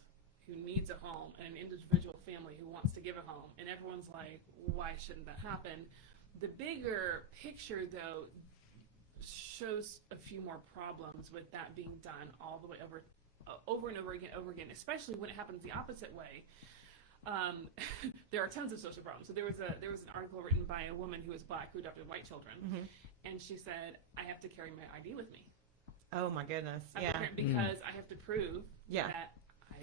who needs a home and an individual family who wants to give a home, and everyone's like, why shouldn't that happen? The bigger picture, though, shows a few more problems with that being done all the way over and over again, especially when it happens the opposite way. There are tons of social problems. So there was an article written by a woman who was black who adopted white children, and she said, I have to carry my ID with me. Oh my goodness. Because I have to prove that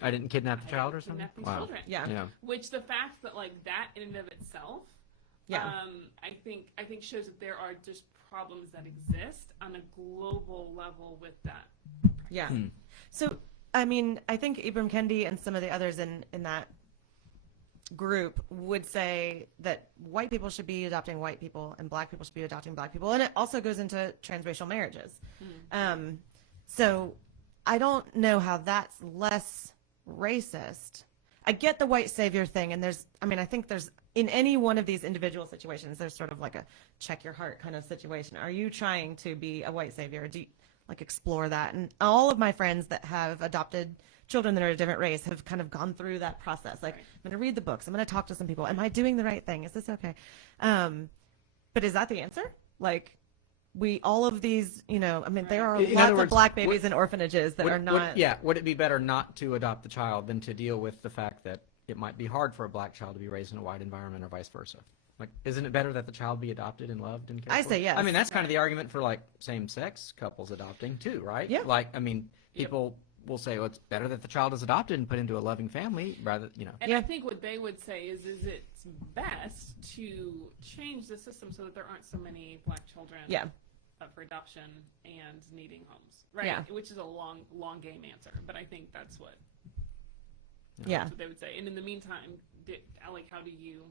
I didn't kidnap the child or something. Wow. Children. Yeah. Which the fact that that in and of itself, I think shows that there are just problems that exist on a global level with that. Yeah. So I think Ibram Kendi and some of the others in that group would say that white people should be adopting white people and black people should be adopting black people, and it also goes into transracial marriages. So I don't know how that's less racist. I get the white savior thing, and I think there's in any one of these individual situations, there's sort of like a check your heart kind of situation. Are you trying to be a white savior? Do you explore that? And all of my friends that have adopted children that are a different race have kind of gone through that process. I'm going to read the books. I'm going to talk to some people. Am I doing the right thing? Is this okay? But is that the answer? All of these, there are lots of black babies in orphanages that are not. Would it be better not to adopt the child than to deal with the fact that it might be hard for a black child to be raised in a white environment or vice versa? Isn't it better that the child be adopted and loved and cared for? I say yes. That's kind of the argument for same-sex couples adopting too, right? Yeah. People will say, well, it's better that the child is adopted and put into a loving family rather, And I think what they would say is it's best to change the system so that there aren't so many black children up for adoption and needing homes, right? Yeah. Which is a long game answer, but I think that's what they would say. And in the meantime, Alec, how do you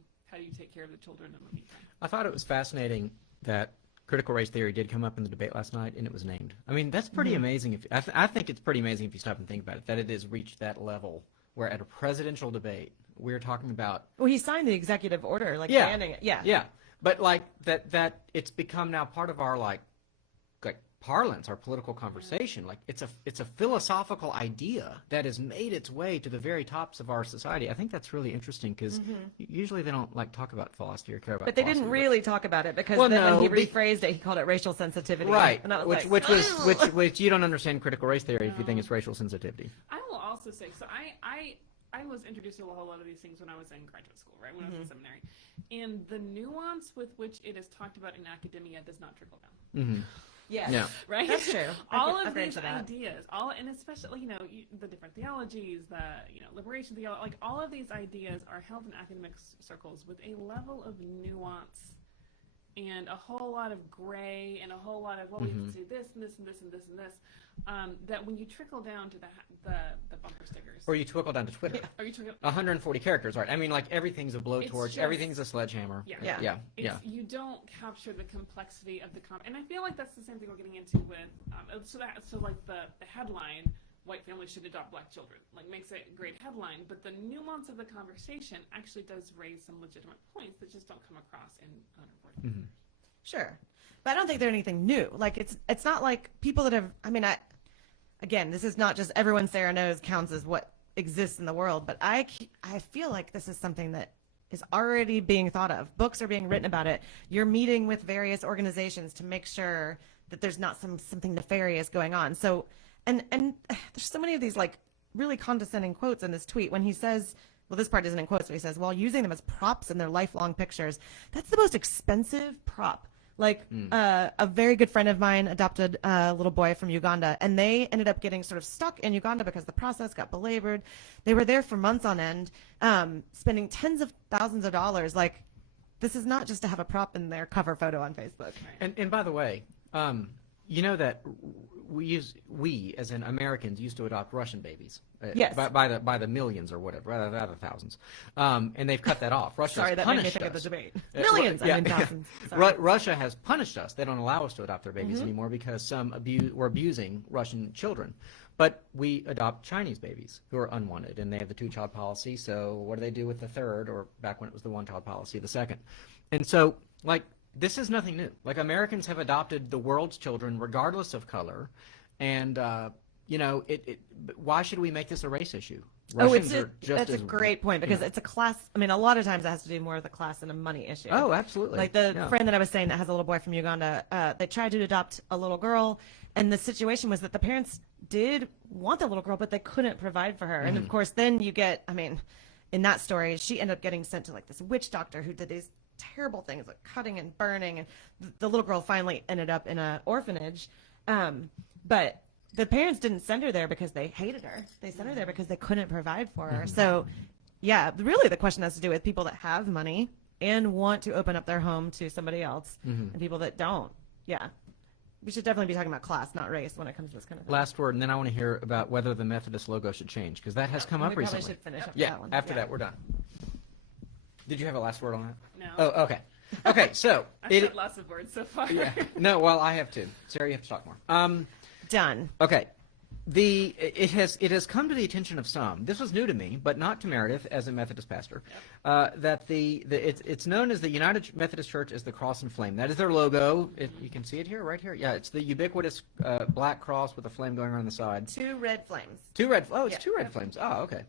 take care of the children in the meantime? I thought it was fascinating that critical race theory did come up in the debate last night, and it was named. That's pretty amazing. I think it's pretty amazing if you stop and think about it, that it has reached that level where at a presidential debate, we're talking about... Well, he signed the executive order, banning it. Yeah. But, that it's become now part of our, parlance, our political conversation. It's a philosophical idea that has made its way to the very tops of our society. I think that's really interesting because usually they don't talk about philosophy or care about. But they didn't really talk about it because when he rephrased it, he called it racial sensitivity. Right, and I was which you don't understand critical race theory if you think it's racial sensitivity. I will also say, so I was introduced to a whole lot of these things when I was in graduate school, right? When I was in seminary, and the nuance with which it is talked about in academia does not trickle down. Yes. Yeah. Right? That's true. All of these ideas, and especially, the different theologies, the, liberation theology, all of these ideas are held in academic circles with a level of nuance and a whole lot of gray and a whole lot of, we have to say this and this and this and this and this, that when you trickle down to the bumper stickers. Or you trickle down to Twitter. Or you trickle 140 characters, right? everything's a blowtorch, everything's a sledgehammer. Yeah. You don't capture the complexity of the and I feel like that's the same thing we're getting into with, the headline, white families should adopt black children, makes a great headline, but the nuance of the conversation actually does raise some legitimate points that just don't come across in unreported. Sure. But I don't think they're anything new. It's not like people that have, again, this is not just everyone Sarah knows counts as what exists in the world, but I feel like this is something that is already being thought of. Books are being written about it. You're meeting with various organizations to make sure that there's not something nefarious going on. So, and there's so many of these really condescending quotes in this tweet when he says, well, this part isn't in quotes, but he says, well, using them as props in their lifelong pictures, that's the most expensive prop. A very good friend of mine adopted a little boy from Uganda, and they ended up getting sort of stuck in Uganda because the process got belabored. They were there for months on end, spending tens of thousands of dollars. this is not just to have a prop in their cover photo on Facebook. And by the way, you know that we as in Americans used to adopt Russian babies. Yes. By the millions or whatever, rather the thousands. And they've cut that off. Russia Sorry, has that made me punished think of the us. debate. Millions, I mean thousands. Sorry. Russia has punished us. They don't allow us to adopt their babies anymore because some were abusing Russian children. But we adopt Chinese babies who are unwanted, and they have the 2-child policy. So what do they do with the third, or back when it was the 1-child policy, the second? And so, like, this is nothing new. Like, Americans have adopted the world's children regardless of color, and you know, why should we make this a race issue? Russians are just that's a great point, because it's a class. I mean, a lot of times it has to do more with a class and a money issue. Oh, absolutely. Like the friend that I was saying that has a little boy from Uganda, they tried to adopt a little girl, and the situation was that the parents did want the little girl, but they couldn't provide for her. And of course, then you get, I mean, in that story, she ended up getting sent to like this witch doctor who did these terrible things like cutting and burning, and the little girl finally ended up in an orphanage. But the parents didn't send her there because they hated her. They sent her there because they couldn't provide for her. So, yeah, really the question has to do with people that have money and want to open up their home to somebody else, and people that don't. Yeah. We should definitely be talking about class, not race, when it comes to this kind of thing. Last word, and then I want to hear about whether the Methodist logo should change, because that has come up We probably recently. should finish up Yeah, that one. after that, we're done. Did you have a last word on that? No. Oh, okay. Okay, so I've said lots of words so far. yeah. No, well, I have too. Sarah, you have to talk more. Done. Okay. It has come to the attention of some. This was new to me, but not to Meredith as a Methodist pastor. That it's known as the United Methodist Church as the Cross and Flame. That is their logo. You can see it here, right here. Yeah, it's the ubiquitous black cross with a flame going around the side. 2 red flames. Two red. Oh, it's 2 red flames. Oh, okay.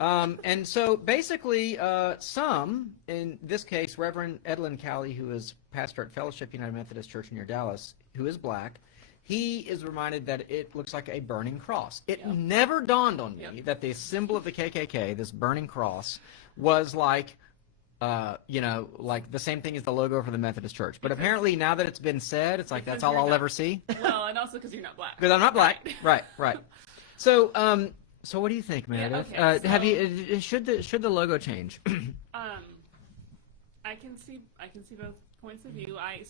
And so basically, some, in this case, Reverend Edlin Cowley, who is pastor at Fellowship United Methodist Church near Dallas, who is black, he is reminded that it looks like a burning cross. It never dawned on me that the symbol of the KKK, this burning cross, was like, you know, like the same thing as the logo for the Methodist Church. But apparently, now that it's been said, it's like that's all I'll ever see. Well, and also because you're not black. Because I'm not black. Right. So, so what do you think, Meredith? Have you should the logo change? I can see both points of view. I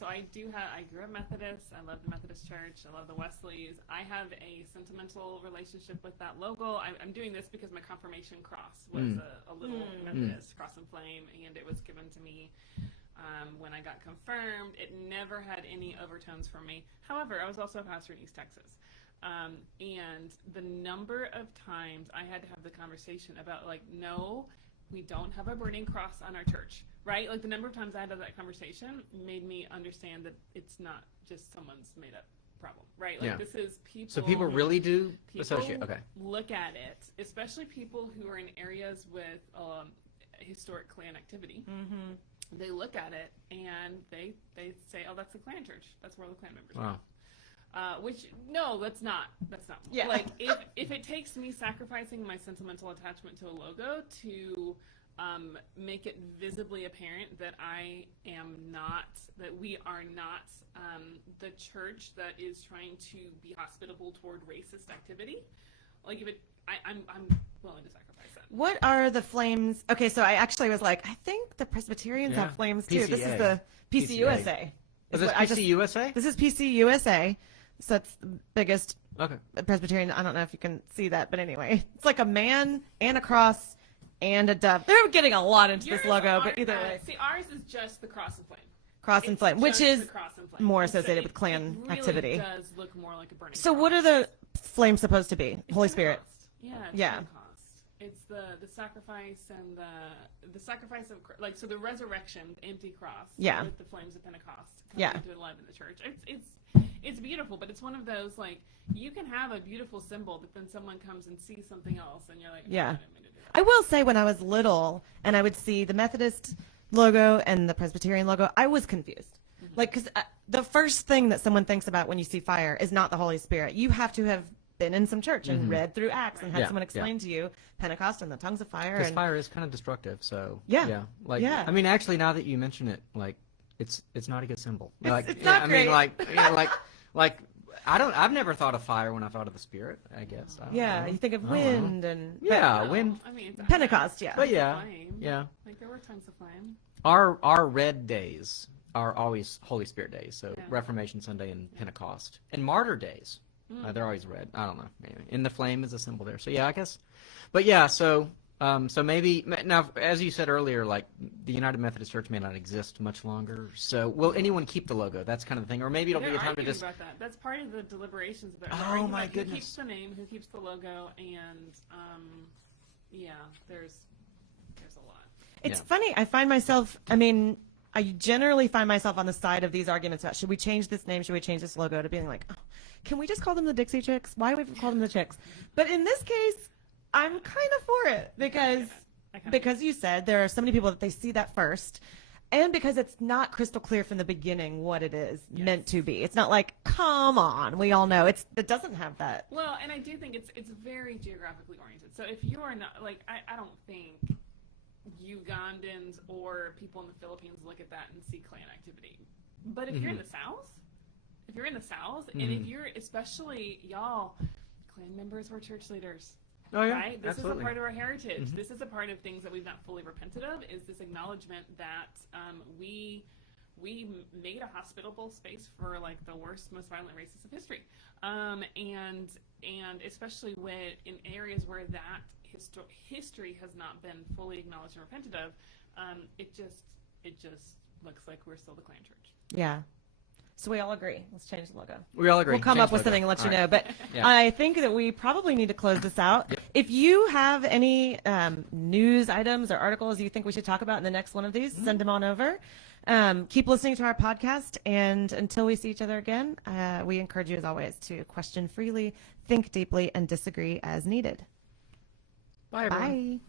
grew up Methodist. I love the Methodist Church. I love the Wesleys. I have a sentimental relationship with that logo. I'm doing this because my confirmation cross was a little Methodist cross and flame, and it was given to me when I got confirmed. It never had any overtones for me. However, I was also a pastor in East Texas. And the number of times I had to have the conversation about, like, no, we don't have a burning cross on our church, right? Like, the number of times I had to have that conversation made me understand that it's not just someone's made up problem, right? Like, this is people. So people really do associate. Okay. Look at it, especially people who are in areas with historic Klan activity. They look at it and they say, oh, that's the Klan church. That's where all the Klan members are. Which, no, that's not. Yeah. Like, if it takes me sacrificing my sentimental attachment to a logo to make it visibly apparent that we are not the church that is trying to be hospitable toward racist activity, like, I'm willing to sacrifice that. What are the flames? Okay, so I actually was like, I think the Presbyterians have flames too. PCA. This is the PCUSA. Is this PCUSA? This is PCUSA. So it's the biggest Okay. Presbyterian. I don't know if you can see that, but anyway, it's like a man and a cross and a dove. They're getting a lot into this logo, but either way. See, ours is just the cross and flame. Cross and flame, which is flame. more associated with Klan activity. It really does look more like a burning So cross. what are the flames supposed to be? Holy Spirit. Yeah. Yeah. Pentecost. It's the sacrifice and the sacrifice of, like, so the resurrection, the empty cross. Yeah. With the flames of Pentecost. Yeah. Coming to life in the church. It's beautiful, but it's one of those, like, you can have a beautiful symbol, but then someone comes and sees something else, and you're like, oh, Yeah. I didn't mean to do that. I will say when I was little and I would see the Methodist logo and the Presbyterian logo, I was confused. Like, because the first thing that someone thinks about when you see fire is not the Holy Spirit. You have to have been in some church and read through Acts and had someone explain to you Pentecost and the tongues of fire. Because And fire is kind of destructive, so Yeah. I mean, actually, now that you mention it, like, it's not a good symbol. Like, it's not I great. mean, like, you know, like I've never thought of fire when I thought of the Spirit. I guess. I don't Yeah, know. you think of I don't know. wind and Yeah, No, wind. I mean, it's Pentecost, yeah. But yeah, flame. yeah. Like there were tongues of flame. Our red days are always Holy Spirit days. So Yeah. Reformation Sunday and Pentecost and Martyr days. They're always red. I don't know. Anyway, and the flame is a symbol there. So yeah, I guess. But yeah, so maybe now, as you said earlier, like the United Methodist Church may not exist much longer. So will anyone keep the logo? That's kind of the thing. Or maybe it'll They're be a time to arguing just. about that. That's part of the deliberations. They're Oh, arguing my about goodness. Who keeps the name? Who keeps the logo? And yeah, there's a lot. It's Yeah. funny. I find myself, I generally find myself on the side of these arguments about should we change this name, should we change this logo, to being like, oh, can we just call them the Dixie Chicks? Why do we call them the Chicks? But in this case, I'm kind of for it because you said there are so many people that they see that first, and because it's not crystal clear from the beginning what it is meant to be. It's not like, come on, we all know it doesn't have that. Well, and I do think it's very geographically oriented. So if you are not like I don't think Ugandans or people in the Philippines look at that and see Klan activity. But if you're in the South, and if you're especially y'all, Klan members were church leaders. Oh yeah, Right? This absolutely. is a part of our heritage. This is a part of things that we've not fully repented of, is this acknowledgement that we made a hospitable space for like the worst, most violent racists of history. And especially when in areas where that history has not been fully acknowledged and repented of, it just looks like we're still the Klan church. Yeah. So we all agree. Let's change the logo. We all agree. We'll come Change up with logo. something and let you All know. right. But Yeah. I think that we probably need to close this out. Yep. If you have any news items or articles you think we should talk about in the next one of these, send them on over. Keep listening to our podcast. And until we see each other again, we encourage you, as always, to question freely, think deeply, and disagree as needed. Bye, everyone. Bye.